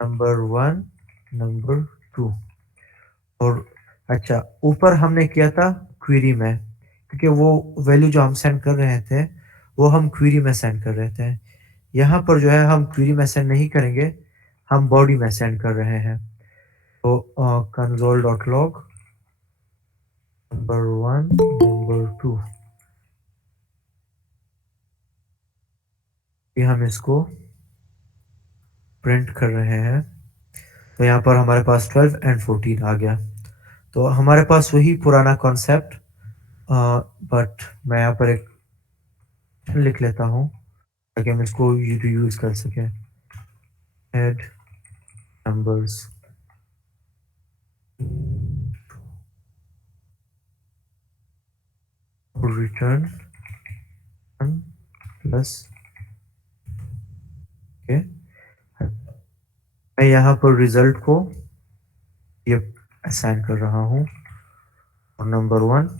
नंबर 1, नंबर 2 और अच्छा ऊपर हमने किया था क्वेरी में, क्योंकि वो वैल्यू जो हम सेंड कर रहे थे, वो हम क्वेरी में सेंड कर रहे थे। यहाँ पर जो है हम क्वेरी में सेंड नहीं करेंगे, हम बॉडी में सेंड कर रहे हैं। तो console.log नंबर 1, नंबर 2 ये हम इसको प्रिंट कर रहे हैं। तो यहाँ पर हमारे पास 12 एंड 14 आ गया। तो हमारे पास वही पुराना कॉन्सेप्ट, बट मैं यहाँ पर एक लिख लेता हूँ ताकि हम इसको यूज़ कर सकें। Add numbers return plus okay. मैं यहाँ पर रिजल्ट को ये असाइन कर रहा हूँ और नंबर 1,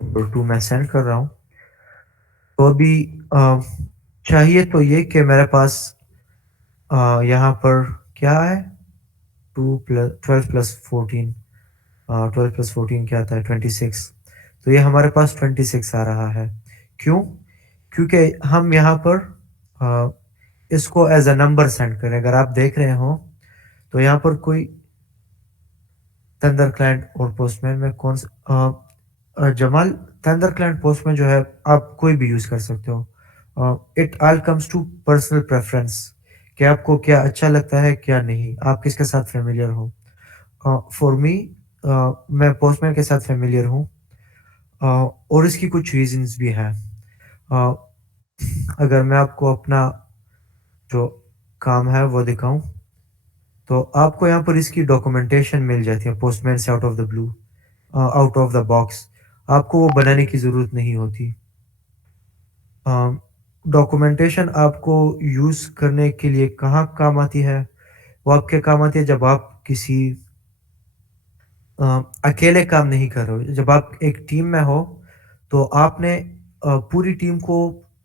नंबर 2 मैं असाइन कर रहा हूँ। तो अभी चाहिए तो ये कि मेरे पास यहाँ पर क्या है 12 प्लस 14, 12 प्लस 14 क्या आता है 26। तो ये हमारे पास 26 आ रहा है। क्यों? क्योंकि हम यहाँ पर इसको एज अ नंबर सेंड करें। अगर आप देख रहे हो तो यहाँ पर कोई थंडर क्लाइंट और पोस्टमैन में कौन सा जमाल थंडर क्लाइंट पोस्टमैन जो है आप कोई भी यूज़ कर सकते हो। It all comes to personal preference कि आपको क्या अच्छा लगता है क्या नहीं, आप किसके साथ फेमिलियर हो। फॉर मी मैं पोस्टमैन के साथ फेमिलियर हूँ और इसकी कुछ रीजंस भी हैं। अगर मैं आपको अपना जो काम है वो दिखाऊं तो आपको यहाँ पर इसकी डॉक्यूमेंटेशन मिल जाती है पोस्टमैन से out of the blue, out of the box. आपको वो बनाने की ज़रूरत नहीं होती। डॉक्यूमेंटेशन आपको यूज़ करने के लिए कहाँ काम आती है? वो आपके काम आती है जब आप किसी अकेले काम नहीं कर रहे हो। जब आप एक टीम में हो तो आपने पूरी टीम को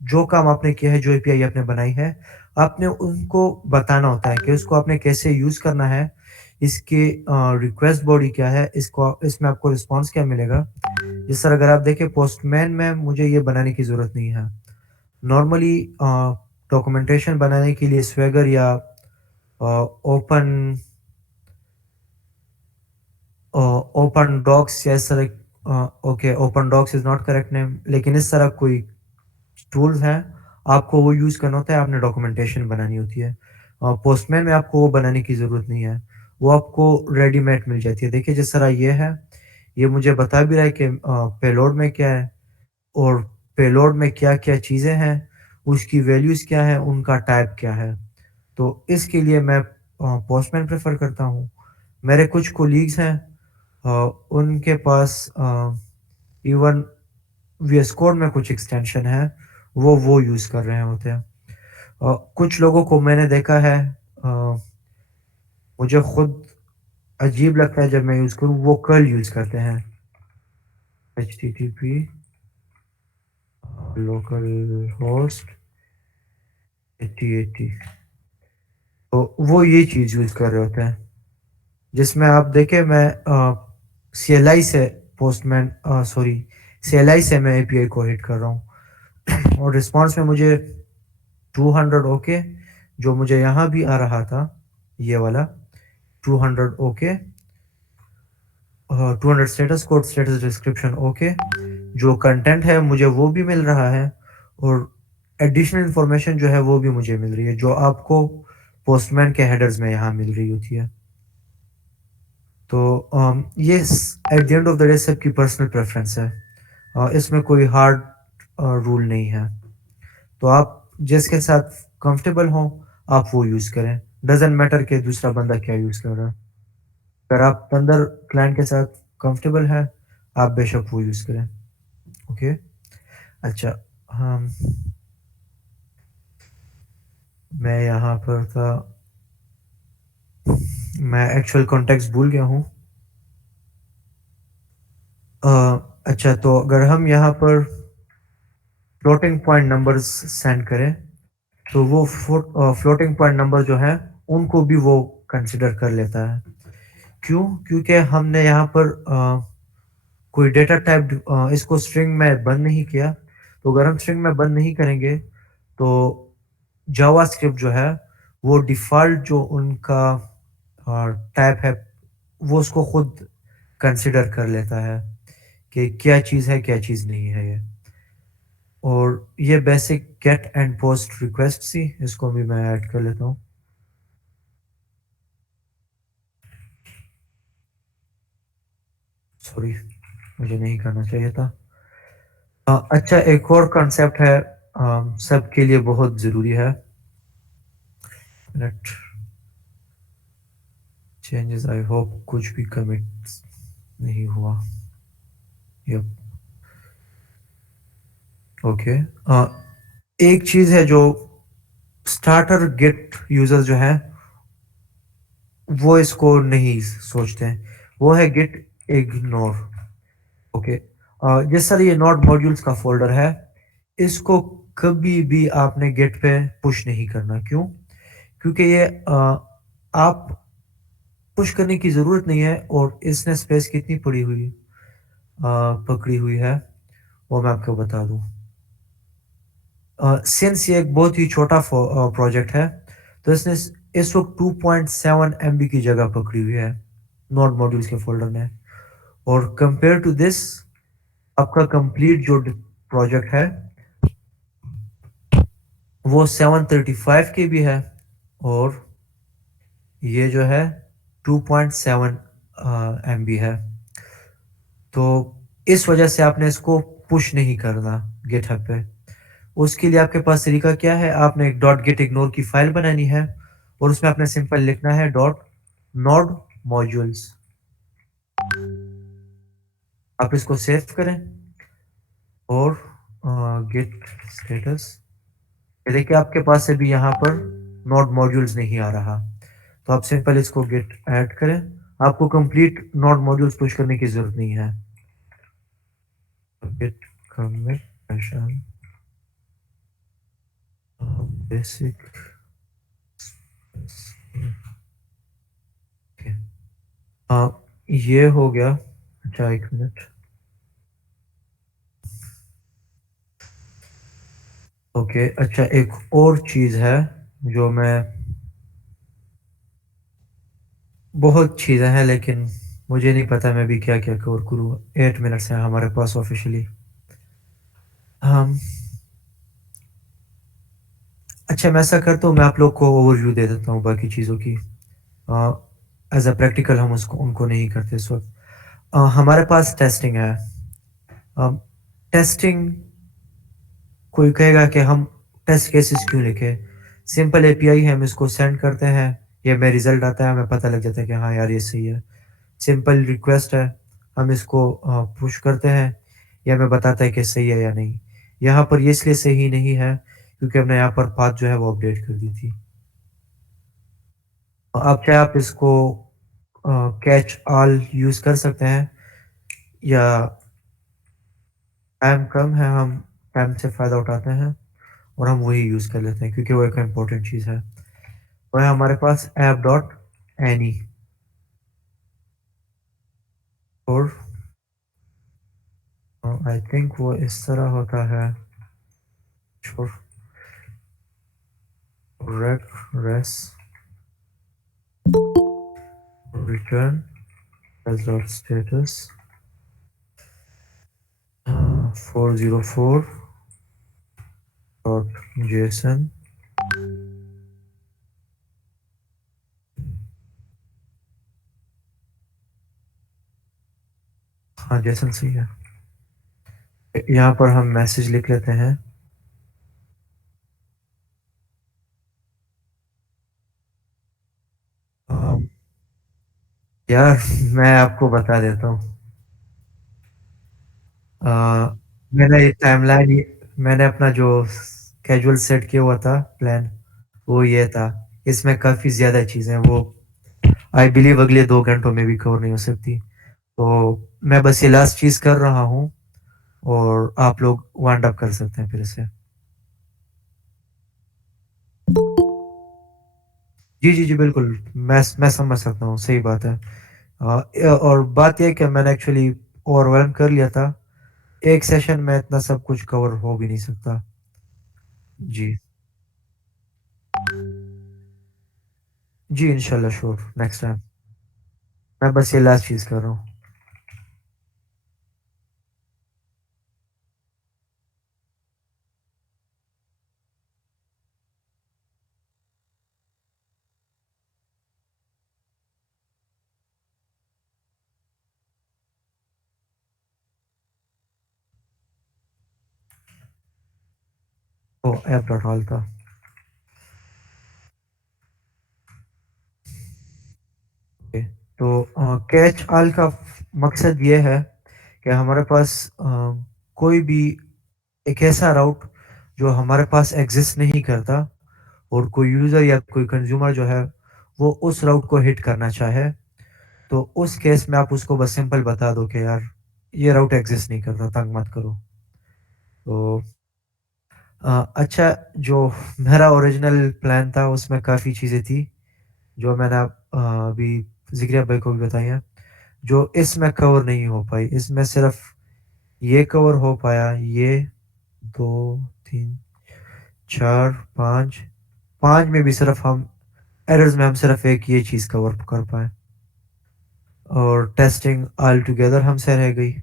जो काम आपने किया है, जो एपीआई आपने बनाई है, आपने उनको बताना होता है कि उसको आपने कैसे यूज़ करना है, इसकी रिक्वेस्ट बॉडी क्या है, इसको इसमें आपको रिस्पॉन्स क्या मिलेगा। जिस तरह अगर आप देखें पोस्टमैन में मुझे ये बनाने की ज़रूरत नहीं है। नॉर्मली डॉक्यूमेंटेशन बनाने के लिए स्वेगर या ओपन ओपन डॉक्स या इस तरह okay open docs is not correct name, लेकिन इस तरह कोई टूल्स हैं, आपको वो यूज़ करना होता है, आपने डॉक्यूमेंटेशन बनानी होती है। पोस्टमैन में आपको वो बनाने की ज़रूरत नहीं है, वो आपको रेडीमेड मिल जाती है। देखिए जिस तरह ये है, ये मुझे बता भी रहा है कि पेलोड में क्या है और पेलोड में क्या-क्या चीज़ें हैं, उसकी वैल्यूज़ क्या है, उनका टाइप क्या है। तो इसके लिए मैं पोस्टमैन प्रेफ़र करता हूँ। मेरे कुछ कोलीग्स हैं, उनके पास इवन वीएस कोड में कुछ एक्सटेंशन है, वो यूज़ कर रहे होते हैं। कुछ लोगों को मैंने देखा है, मुझे खुद अजीब लगता है जब मैं यूज़ करूँ, वो कर्ल यूज़ करते हैं। एचटीटीपी लोकल होस्ट 8080 तो वो ये चीज़ यूज़ कर रहे होते हैं। जिसमें आप देखें मैं सीएलआई से सीएलआई से मैं एपीआई को हिट कर रहा हूँ और रिस्पॉन्स में मुझे 200 ओके, जो मुझे यहाँ भी आ रहा था, ये वाला 200 okay, 200 status code, status description okay, जो कंटेंट है मुझे वो भी मिल रहा है और एडिशनल इन्फॉर्मेशन जो है वो भी मुझे मिल रही है, जो आपको पोस्टमैन के हेडर्स में यहाँ मिल रही होती है। तो ये at the end of the day सबकी पर्सनल प्रेफरेंस है। इसमें कोई हार्ड रूल नहीं है। तो आप जिसके साथ कंफर्टेबल हो आप वो यूज़ करें। डज़न्ट मैटर कि दूसरा बंदा क्या यूज़ कर रहा है। अगर आप अंदर क्लाइंट के साथ कंफर्टेबल है, आप बेशक वो यूज़ करें। ओके? अच्छा, हम मैं यहाँ पर था, मैं एक्चुअल कॉन्टेक्स्ट भूल गया हूँ। अच्छा, तो अगर हम यहाँ पर फ्लोटिंग पॉइंट नंबर्स सेंड करें, तो वो फ्लोटिंग पॉइंट नंबर जो है, उनको भी वो कंसिडर कर लेता है। क्यों? क्योंकि हमने यहाँ पर कोई डेटा टाइप इसको स्ट्रिंग में बंद नहीं किया। तो अगर हम स्ट्रिंग में बंद नहीं करेंगे, तो जावास्क्रिप्ट जो है, वो डिफ़ॉल्ट जो उनका टाइप है, वो उसको खुद कंसिडर कर लेता है कि क्या चीज़ है, क्या चीज़ नहीं है ये। और ये basic get and post request थी, इसको भी मैं ऐड कर लेता हूँ। सॉरी, मुझे नहीं करना चाहिए था। अच्छा, एक और कॉन्सेप्ट है, सबके लिए बहुत ज़रूरी है। मिनट, चेंजेस, आई होप कुछ भी कमिट नहीं हुआ। Yup, okay. एक चीज़ है जो स्टार्टर गिट यूज़र जो है, वो इसको नहीं सोचते हैं, वो है गिट इग्नोर। ओके, जिस तरह ये नोड मॉड्यूल्स का फोल्डर है, इसको कभी भी आपने गिट पे पुश नहीं करना। क्यों? क्योंकि ये आप पुश करने की ज़रूरत नहीं है, और इसने स्पेस कितनी पकड़ी हुई है, वो मैं आपको बता दूं। सिंस ये एक बहुत ही छोटा प्रोजेक्ट है, तो इसने इस वक्त 2.7 MB की जगह पकड़ी हुई है नोड मॉड्यूल्स के फोल्डर में। और कंपेयर टू दिस, आपका कंप्लीट जो प्रोजेक्ट है, वो 735 के भी है, और ये जो है 2.7 MB है। तो इस वजह से आपने इसको पुश नहीं करना गिटहब पे। उसके लिए आपके पास तरीका क्या है? आपने एक डॉट गेट इग्नोर की फाइल बनानी है, और उसमें आपने सिंपल लिखना है डॉट नोड मॉड्यूल्स। आप इसको सेव करें, और गेट स्टेटस, ये देखिए आपके पास से भी यहाँ पर नोड मॉड्यूल्स नहीं आ रहा। तो आप सिंपल इसको गेट ऐड करें, आपको कंप्लीट नोड मॉड्यूल्स पुश करने की जरूरत नहीं है। गेट कमिट वर्जन बेसिक, ये हो गया। अच्छा, एक मिनट। ओके, अच्छा, एक और चीज़ है जो मैं, बहुत चीज़ें हैं लेकिन मुझे नहीं पता मैं भी क्या क्या कवर करूँ। 8 मिनट्स हैं हमारे पास ऑफिशियली। हम, अच्छा, मैं ऐसा करता हूँ, मैं आप लोग को ओवरव्यू दे देता हूँ बाकी चीज़ों की। एज अ प्रैक्टिकल हम उसको उनको नहीं करते इस वक्त। हमारे पास टेस्टिंग है। टेस्टिंग, कोई कहेगा कि हम टेस्ट केसेस क्यों लिखे? सिंपल एपीआई है, हम इसको सेंड करते हैं, ये में रिजल्ट आता है, हमें पता लग जाता है कि हाँ यार ये सही है। सिंपल रिक्वेस्ट है, हम इसको पुश करते हैं, ये हमें बताता है कि सही है या नहीं। यहाँ पर ये इसलिए सही नहीं है क्योंकि हमने यहाँ पर पाथ जो है वो अपडेट कर दी थी। अब चाहे आप इसको कैच ऑल यूज़ कर सकते हैं, या टाइम कम है, हम टाइम से फ़ायदा उठाते हैं और हम वही यूज़ कर लेते हैं क्योंकि वो एक इम्पोर्टेंट चीज़ है। वो है हमारे पास ऐप डॉट एनी, और आई थिंक वो इस तरह होता है, race return result status 404.json. हाँ, जेसन सही है। यहाँ पर हम मैसेज लिख लेते हैं। अम, यार मैं आपको बता देता हूँ। अ, मैंने ये टाइमलाइन ये मैंने अपना जो स्केड्यूल सेट किया हुआ था प्लान, वो ये था। इसमें काफ़ी ज़्यादा चीज़ें हैं, वो आई बिलीव अगले 2 घंटों में भी कवर नहीं हो सकती। तो मैं बस ये लास्ट चीज़ कर रहा हूँ और आप लोग वाइंड अप कर सकते हैं फिर से। जी, जी, जी, बिल्कुल। मैं समझ सकता हूँ, सही बात है। और बात ये है कि मैंने एक्चुअली ओवरवेल्म कर लिया था। एक सेशन में इतना सब कुछ कवर हो भी नहीं सकता। जी। जी, इंशाल्लाह श्योर, नेक्स्ट टाइम। मैं बस ये लास्ट चीज़ कर रहा हूँ। ओह! ऐप डॉट हॉल था। ओके। तो कैच ऑल का मकसद ये है कि हमारे पास कोई भी एक ऐसा राउट जो हमारे पास एग्ज़िस्ट नहीं करता और कोई यूज़र या कोई कंज़्यूमर जो है, वो उस राउट को हिट करना चाहे, तो उस केस में आप उसको बस सिंपल बता दो कि यार ये राउट एग्ज़िस्ट नहीं करता, तंग मत करो। तो अच्छा, जो मेरा ओरिजिनल प्लान था उसमें काफ़ी चीज़ें थी, जो मैंने अभी ज़िक्रिया भाई को भी बताई हैं, जो इसमें कवर नहीं हो पाई। इसमें सिर्फ़ ये कवर हो पाया, ये 2, 3, 4, 5, 5 में भी सिर्फ़ हम एरर्स में हम सिर्फ़ एक ये चीज़ कवर कर पाए और टेस्टिंग ऑल टुगेदर हमसे रह गई।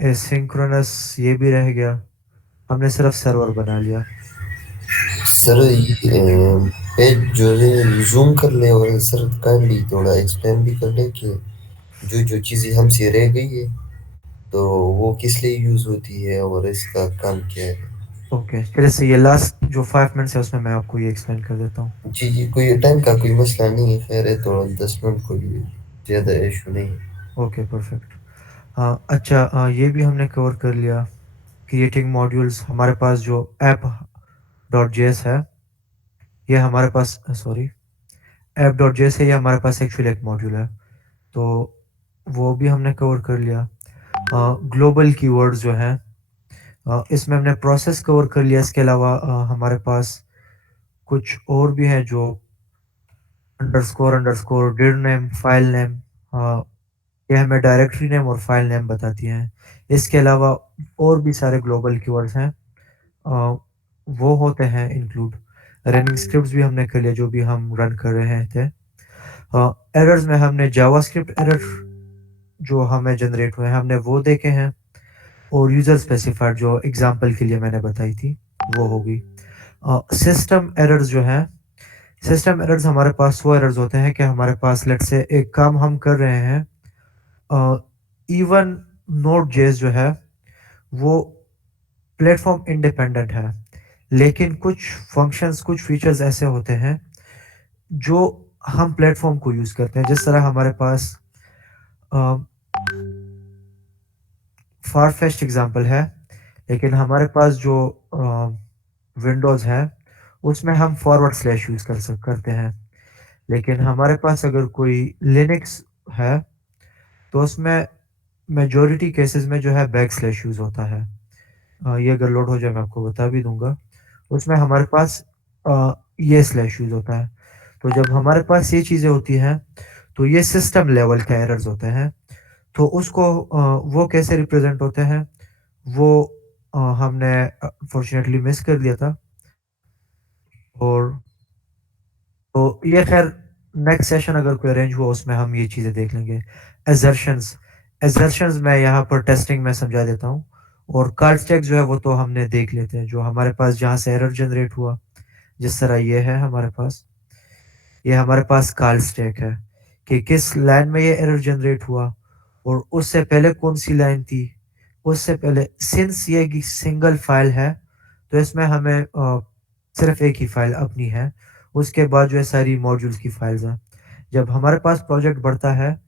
एसिंक्रोनस ये भी रह गया। हमने सिर्फ़ सर्वर बना लिया। सर ये पेज जो है जूम कर ले और सर काइंडली थोड़ा एक्सप्लेन भी कर ले कि जो जो चीज़ें हमसे रह गई है तो वो किस लिए यूज़ होती है और इसका काम क्या है। ओके, चलिए सही है, लास्ट जो 5 मिनट्स है उसमें मैं आपको ये एक्सप्लेन कर देता हूँ। जी जी, कोई टाइम का कोई मसला नहीं है, खैर है तो 10 मिनट कोई ज़्यादा इशू नहीं है। Okay, perfect. अच्छा, ये भी हमने कवर कर लिया। क्रिएटिंग मॉड्यूल्स हमारे पास जो ऐप डॉट जेएस है, ये हमारे पास सॉरी ऐप डॉट जेएस है, ये हमारे पास एक्चुअली एक मॉड्यूल है। तो वो भी हमने कवर कर लिया। ग्लोबल कीवर्ड्स जो हैं, इसमें हमने प्रोसेस कवर कर लिया। इसके अलावा हमारे पास कुछ और भी हैं जो underscore Dir name, file name, ये हमें डायरेक्टरी नेम और फाइल नेम बताती हैं। इसके अलावा और भी सारे ग्लोबल कीवर्ड्स हैं, अ, वो होते हैं इंक्लूड। रनिंग स्क्रिप्ट्स भी हमने कर लिया जो भी हम रन कर रहे थे। एरर्स में हमने जावास्क्रिप्ट एरर जो हमें जनरेट हुए हैं, हमने वो देखे हैं और यूज़र स्पेसिफाइड जो एग्ज़ाम्पल के लिए मैंने बताई थी, वो हो गई। सिस्टम एरर्स जो हैं, सिस्टम एरर्स हमारे पास वो एरर्स होते हैं कि हमारे पास लेट्स से एक काम हम कर रहे हैं, इवन नोड जेएस जो है वो प्लेटफॉर्म इंडिपेंडेंट है, लेकिन कुछ फंक्शंस कुछ फीचर्स ऐसे होते हैं जो हम प्लेटफॉर्म को यूज़ करते हैं। जिस तरह हमारे पास फार-फेच्ड एग्जांपल है, लेकिन हमारे पास जो विंडोज़ है उसमें हम फॉरवर्ड स्लैश यूज़ करते हैं, लेकिन हमारे पास अगर कोई लिनक्स है तो उसमें मेजॉरिटी केसेस में जो है बैक स्लैश यूज़ होता है। ये अगर लोड हो जाए मैं आपको बता भी दूँगा। उसमें हमारे पास ये स्लैश यूज़ होता है। तो जब हमारे पास ये चीज़ें होती हैं, तो ये सिस्टम लेवल के एरर्स होते हैं। तो उसको वो कैसे रिप्रेज़ेंट होते हैं, वो हमने अनफॉर्चुनेटली मिस कर दिया था। और तो ये ख़ैर नेक्स्ट सेशन अगर कोई अरेंज हुआ उसमें हम ये चीज़ें देख लेंगे। असर्शंस असर्शंस मैं यहाँ पर टेस्टिंग में समझा देता हूँ और कॉल स्टैक जो है वो तो हमने देख लेते हैं, जो हमारे पास जहाँ से एरर जनरेट हुआ, जिस तरह ये है हमारे पास, ये हमारे पास कॉल स्टैक है कि किस लाइन में ये एरर जनरेट हुआ और उससे पहले कौन-सी लाइन थी, उससे पहले सिंस ये कि सिंगल फ़ाइल है, तो इसमें हमें सिर्फ़ एक ही फ़ाइल अपनी है, उसके बाद जो है सारी मॉड्यूल्स की फ़ाइल्स हैं। जब हमारे पास प्रोजेक्ट बढ़ता है,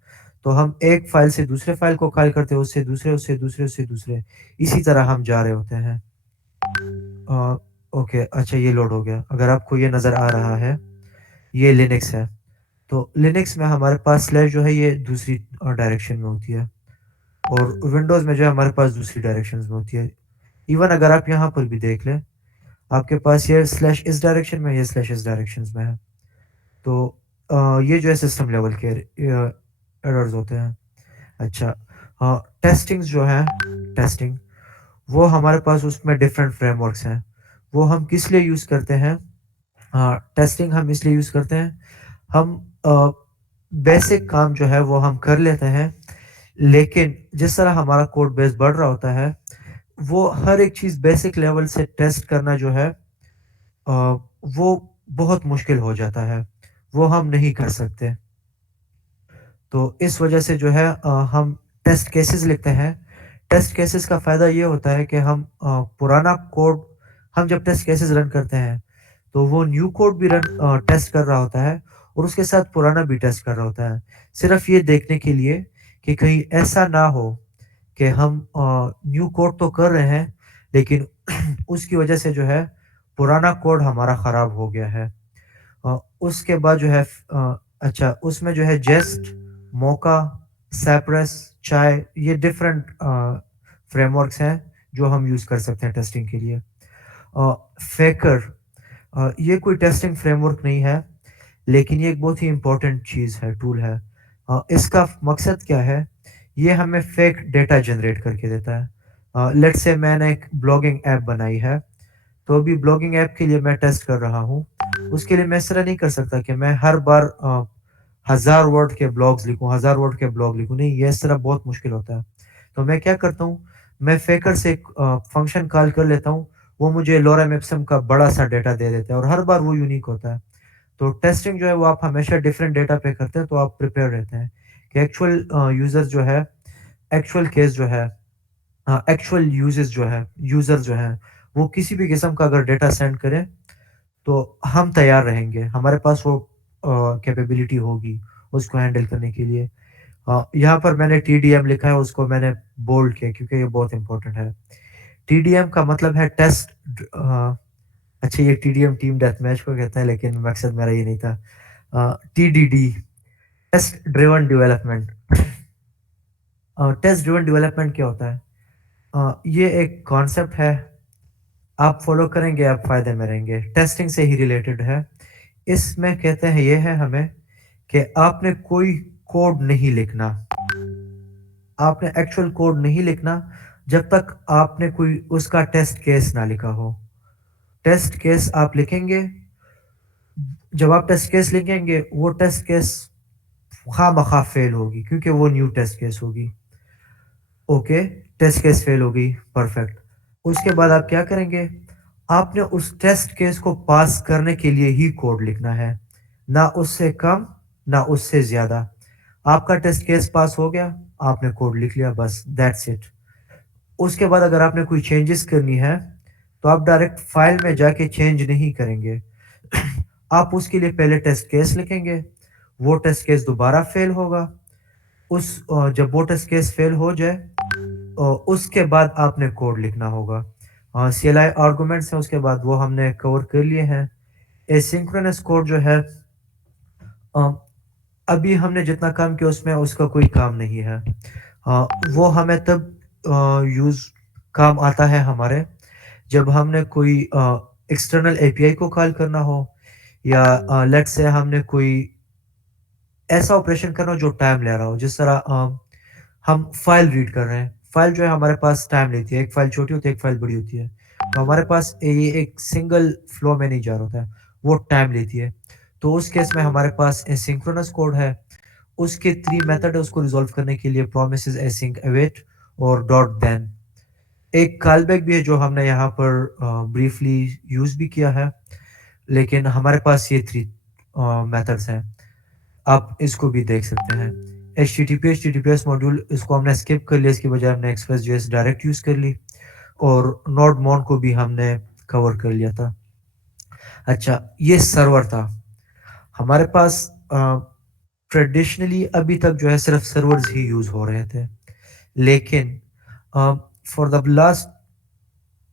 तो हम एक फ़ाइल से दूसरे फ़ाइल को कॉल करते हैं, उससे दूसरे, उससे दूसरे, उससे दूसरे, इसी तरह हम जा रहे होते हैं। अ, ओके, अच्छा ये लोड हो गया। अगर आपको ये नज़र आ रहा है, ये लिनक्स है। तो लिनक्स में हमारे पास स्लैश जो है ये दूसरी डायरेक्शन में होती है और विंडोज़ में जो है हमारे पास दूसरी डायरेक्शंस में होती है। इवन अगर आप यहाँ पर भी देख लें, आपके पास ये स्लैश इस डायरेक्शन में, ये स्लैश इस डायरेक्शंस में है। तो ये जो है सिस्टम लेवल के एरर्स होते हैं। अच्छा, टेस्टिंग्स जो हैं, टेस्टिंग, वो हमारे पास उसमें डिफरेंट फ्रेमवर्क्स हैं। वो हम किस लिए यूज़ करते हैं? टेस्टिंग हम इसलिए यूज़ करते हैं, हम बेसिक काम जो है वो हम कर लेते हैं, लेकिन जिस तरह हमारा कोड बेस बढ़ रहा होता है, वो हर एक चीज़ बेसिक लेवल से टेस्ट करना जो है वो बहुत मुश्किल हो जाता है, वो हम नहीं कर सकते। तो इस वजह से जो है हम टेस्ट केसेस लिखते हैं। टेस्ट केसेस का फ़ायदा ये होता है कि हम पुराना कोड हम जब टेस्ट केसेस रन करते हैं, तो वो न्यू कोड भी टेस्ट कर रहा होता है और उसके साथ पुराना भी टेस्ट कर रहा होता है। सिर्फ़ ये देखने के लिए कि कहीं ऐसा ना हो कि हम न्यू कोड तो कर रहे हैं, लेकिन उसकी वजह से जो है पुराना कोड हमारा ख़राब हो गया है। उसके बाद जो है अच्छा उसमें जो है जेस्ट, मोका, साइप्रस, चाय, ये डिफरेंट फ्रेमवर्क्स हैं जो हम यूज़ कर सकते हैं टेस्टिंग के लिए। फेकर, ये कोई टेस्टिंग फ्रेमवर्क नहीं है, लेकिन ये एक बहुत ही इम्पोर्टेंट चीज़ है, टूल है। इसका मकसद क्या है? ये हमें फेक डेटा जनरेट करके देता है। लेट्स से मैंने एक ब्लॉगिंग ऐप बनाई है, तो अभी ब्लॉगिंग ऐप के लिए मैं टेस्ट कर रहा हूँ। उसके लिए मैं इस तरह नहीं कर सकता कि मैं हर बार 1000 वर्ड के ब्लॉग्स लिखूँ, 1000 वर्ड के ब्लॉग लिखूँ, नहीं, ये इस तरह बहुत मुश्किल होता है। तो मैं क्या करता हूँ, मैं फेकर से एक फ़ंक्शन कॉल कर लेता हूँ, वो मुझे लोरेम इप्सम का बड़ा-सा डेटा दे देता है और हर बार वो यूनिक होता है। तो टेस्टिंग जो है वो आप हमेशा डिफरेंट डेटा पे करते हैं, तो आप प्रिपेयर रहते हैं कि एक्चुअल यूज़र जो है, एक्चुअल केस जो है, एक्चुअल यूज़ेज़ जो है, यूज़र जो हैं, वो किसी भी किस्म का अगर डेटा सेंड करें, तो हम तैयार रहेंगे। हमारे पास वो कैपेबिलिटी होगी उसको हैंडल करने के लिए। यहाँ पर मैंने टीडीएम लिखा है, उसको मैंने बोल्ड किया क्योंकि ये बहुत इम्पोर्टेंट है। टीडीएम का मतलब है अच्छा, ये टीडीएम टीम डेथ मैच को कहते हैं, लेकिन मकसद मेरा ये नहीं था। TDD, test driven development. Test driven development क्या होता है? ये एक कॉन्सेप्ट है, आप फॉलो करेंगे, आप फ़ायदे में रहेंगे। टेस्टिंग से ही रिलेटेड है। इसमें कहते हैं ये है हमें कि आपने कोई कोड नहीं लिखना। आपने एक्चुअल कोड नहीं लिखना जब तक आपने कोई उसका टेस्ट केस ना लिखा हो। टेस्ट केस आप लिखेंगे, जब आप टेस्ट केस लिखेंगे, वो टेस्ट केस ख़ामख़ा फ़ेल होगी क्योंकि वो न्यू टेस्ट केस होगी। ओके, टेस्ट केस फ़ेल हो गई, परफ़ेक्ट। उसके बाद आप क्या करेंगे? आपने उस टेस्ट केस को पास करने के लिए ही कोड लिखना है, ना उससे कम, ना उससे ज़्यादा। आपका टेस्ट केस पास हो गया, आपने कोड लिख लिया, बस दैट्स इट। उसके बाद अगर आपने कोई चेंजेस करनी है, तो आप डायरेक्ट फ़ाइल में जाके चेंज नहीं करेंगे। आप उसके लिए पहले टेस्ट केस लिखेंगे, वो टेस्ट केस दोबारा फ़ेल होगा। जब वो टेस्ट केस फ़ेल हो जाए, उसके बाद आपने कोड लिखना होगा। सीएलआई आर्गुमेंट्स हैं, उसके बाद वो हमने कवर कर लिए हैं। एसिंक्रोनस कोड जो है, अ, अभी हमने जितना काम किया उसमें उसका कोई काम नहीं है। वो हमें तब यूज़ काम आता है हमारे, जब हमने कोई एक्सटर्नल एपीआई को कॉल करना हो या लेट्स से हमने कोई ऐसा ऑपरेशन करना हो जो टाइम ले रहा हो। जिस तरह हम फ़ाइल रीड कर रहे हैं, फ़ाइल जो है हमारे पास टाइम लेती है, एक फ़ाइल छोटी होती है, एक फ़ाइल बड़ी होती है। तो हमारे पास ये एक सिंगल फ्लो में नहीं जा रहा होता है, वो टाइम लेती है। तो उस केस में हमारे पास एसिंक्रोनस कोड है, उसके 3 मेथड है उसको रिज़ॉल्व करने के लिए, प्रोमिसेस, एसिंक, अवेट और डॉट देन। एक कॉलबैक भी है जो हमने यहाँ पर ब्रीफली यूज़ भी किया है, लेकिन हमारे पास ये 3 मेथड्स हैं। आप इसको भी देख सकते हैं। एचटीटीपीएस मॉड्यूल इसको हमने स्किप कर लिया, इसकी बजाय हमने एक्सप्रेस.जेएस डायरेक्ट यूज़ कर ली और नोड मॉन को भी हमने कवर कर लिया था। अच्छा, ये सर्वर था। हमारे पास ट्रेडिशनली अभी तक जो है सिर्फ सर्वर्स ही यूज़ हो रहे थे। लेकिन for the last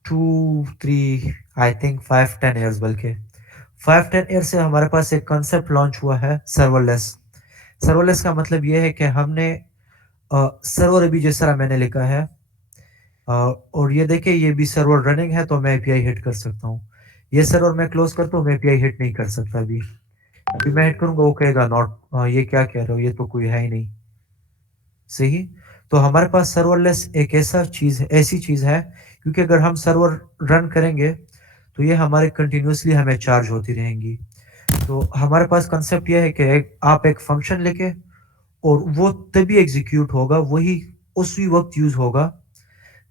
2, 3 I think 5, 10 years बल्कि 5-10 ईयर से हमारे पास एक कॉन्सेप्ट लॉन्च हुआ है सर्वरलेस। सर्वरलेस का मतलब ये है कि हमने सर्वर अभी जिस तरह मैंने लिखा है और ये देखिए ये भी सर्वर रनिंग है तो मैं एपीआई हिट कर सकता हूँ। ये सर्वर मैं क्लोज करता हूँ, मैं एपीआई हिट नहीं कर सकता अभी। अभी मैं हिट करूँगा वो कहेगा नॉट, ये क्या कह रहे हो, ये तो कोई है ही नहीं। सही? तो हमारे पास सर्वरलेस एक ऐसी चीज़ है क्योंकि अगर हम सर्वर रन करेंगे तो ये हमारे कंटिन्यूअसली हमें चार्ज होती रहेंगी। तो हमारे पास कांसेप्ट ये है कि आप एक फंक्शन लेके और वो तभी एग्जीक्यूट होगा, वही उसी वक़्त यूज़ होगा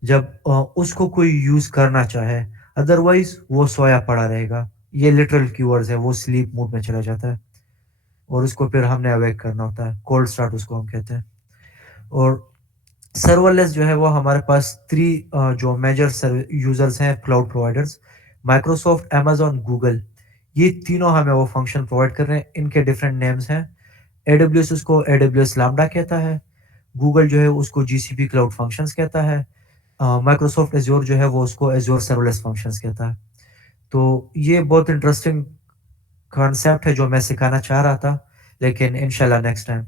जब उसको कोई यूज़ करना चाहे, अदरवाइज़ वो सोया पड़ा रहेगा। ये लिटरल कीवर्ड्स है, वो स्लीप मोड में चला जाता है और उसको फिर हमने अवेक करना होता है, कोल्ड स्टार्ट उसको हम कहते हैं। और सर्वरलेस जो है वो हमारे पास 3 जो मेजर यूज़र्स हैं cloud providers, Microsoft, Amazon, Google, ये तीनों हमें वो फंक्शन प्रोवाइड कर रहे हैं। इनके डिफरेंट नेम्स हैं। एडब्ल्यूएस उसको एडब्ल्यूएस लैम्बडा कहता है, गूगल जो है उसको जीसीपी क्लाउड फंक्शंस कहता है, माइक्रोसॉफ्ट एज़्योर जो है वो उसको एज़्योर सर्वलेस फंक्शंस कहता है। तो ये बहुत इंटरेस्टिंग कॉन्सेप्ट है जो मैं सिखाना चाह रहा था, लेकिन इंशाल्लाह नेक्स्ट टाइम।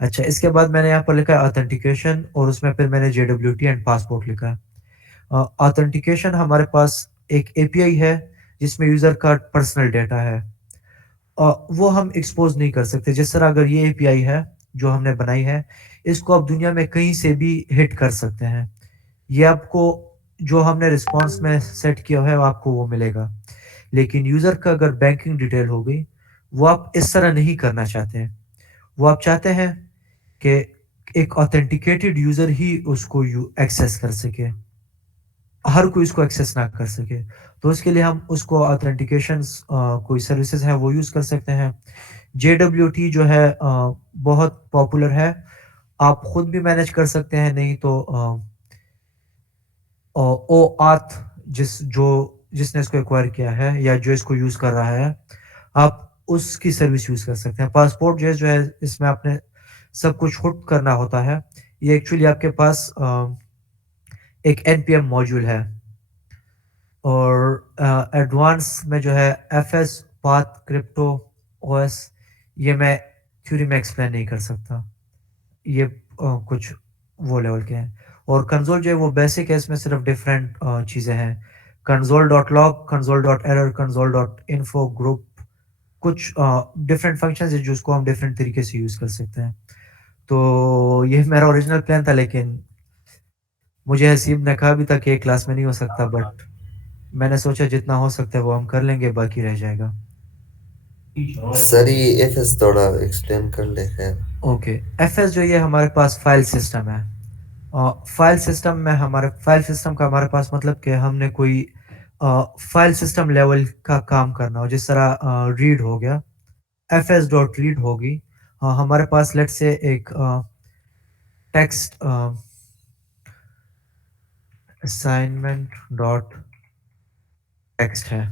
अच्छा, इसके बाद मैंने यहाँ पर लिखा है ऑथेंटिकेशन और उसमें फिर मैंने जेडब्ल्यूटी एंड पासपोर्ट लिखा है। ऑथेंटिकेशन हमारे पास एक एपीआई है जिसमें यूज़र का पर्सनल डेटा है। वो हम एक्सपोज़ नहीं कर सकते। जिस तरह अगर ये एपीआई है जो हमने बनाई है, इसको आप दुनिया में कहीं से भी हिट कर सकते हैं। ये आपको जो हमने रिस्पॉन्स में सेट किया है आपको वो मिलेगा। लेकिन यूज़र का अगर बैंकिंग डिटेल हो गई, वो आप इस तरह नहीं करना चाहते हैं। वो आप चाहते हैं कि एक ऑथेंटिकेटेड यूज़र ही उसको यू एक्सेस कर सके, हर कोई इसको एक्सेस ना कर सके। तो उसके लिए हम उसको ऑथेंटिकेशंस कोई सर्विसेज़ हैं वो यूज़ कर सकते हैं। जेडब्ल्यूटी जो है बहुत पॉपुलर है। आप खुद भी मैनेज कर सकते हैं, नहीं तो ओऑथ जिसने इसको एक्वायर किया है या जो इसको यूज़ कर रहा है, आप उसकी सर्विस यूज़ कर सकते हैं। पासपोर्ट जो है इसमें आपने सब कुछ खुद करना होता है। ये एक्चुअली आपके पास एक एनपीएम मॉड्यूल है और एडवांस में जो है एफएस, पाथ, क्रिप्टो, ओएस, ये मैं थ्योरी में एक्सप्लेन नहीं कर सकता। ये कुछ वो लेवल के हैं और कंसोल जो है वो बेसिक है, इसमें सिर्फ डिफरेंट चीज़ें हैं। console.log, console.error, console.info, ग्रुप, कुछ डिफरेंट फंक्शंस हैं जिसको हम डिफरेंट तरीके से यूज़ कर सकते हैं। तो ये मेरा ओरिजिनल प्लान था, लेकिन मुझे हसीब ने कहा भी था कि एक क्लास में नहीं हो सकता, बट मैंने सोचा जितना हो सकता है वो हम कर लेंगे, बाकी रह जाएगा। सर ये एफएस थोड़ा एक्सप्लेन कर ले खैर। ओके, एफएस जो ये हमारे पास फाइल सिस्टम है। फाइल सिस्टम का हमारे पास मतलब कि हमने कोई फाइल सिस्टम लेवल का काम करना हो, जिस तरह रीड हो गया, एफएस डॉट रीड होगी। हमारे पास लेट्स से एक टेक्स्ट असाइनमेंट डॉट टेक्स्ट है,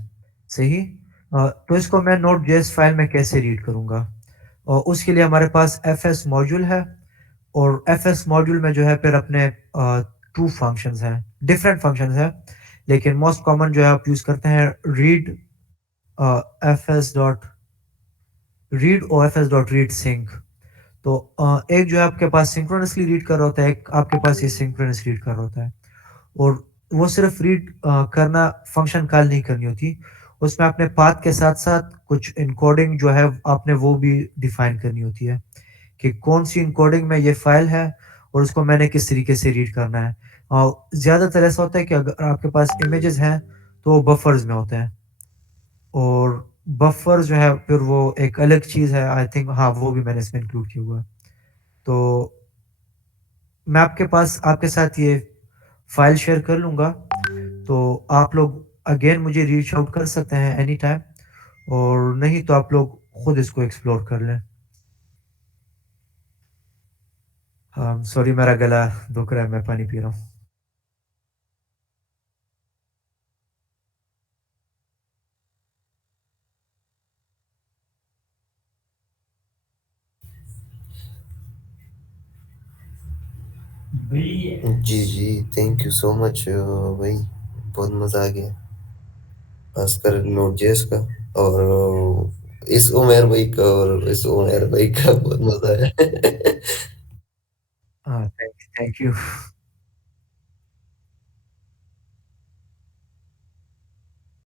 सही? तो इसको मैं नोट जेएस फाइल में कैसे रीड करूँगा? और उसके लिए हमारे पास एफएस मॉड्यूल है और एफएस मॉड्यूल में जो है फिर अपने 2 फंक्शंस हैं, डिफरेंट फंक्शंस हैं, लेकिन मोस्ट कॉमन जो है आप यूज़ करते हैं रीड एफएस डॉट रीड और एफएस डॉट रीड सिंक। तो एक जो है आपके पास सिंक्रोनसली रीड कर रहा होता है, एक आपके पास ये सिंक्रोनस रीड कर रहा होता है और वो सिर्फ रीड करना, फंक्शन कॉल नहीं करनी होती। उसमें आपने पाथ के साथ-साथ कुछ एन्कोडिंग जो है आपने वो भी डिफाइन करनी होती है कि कौन-सी एन्कोडिंग में ये फाइल है और उसको मैंने किस तरीके से रीड करना है। ज़्यादातर ऐसा होता है कि अगर आपके पास इमेजेस हैं तो वो बफ़र्स में होते हैं और बफ़र जो है फिर वो एक अलग चीज़ है, आई थिंक हाँ, वो भी मैंने इसमें इंक्लूड किया हुआ है। तो मैं आपके साथ ये फ़ाइल शेयर कर लूँगा, तो आप लोग अगेन मुझे रीच आउट कर सकते हैं एनी टाइम और नहीं तो आप लोग खुद इसको एक्सप्लोर कर लें। सॉरी मेरा गला दुख रहा है, मैं पानी पी रहा हूँ। जी, जी, थैंक यू सो मच भाई, बहुत मज़ा आ गया। खासकर नोट.जेएस का और इस उमर भाई का और इस उमर भाई का बहुत मज़ा आया। Thank you.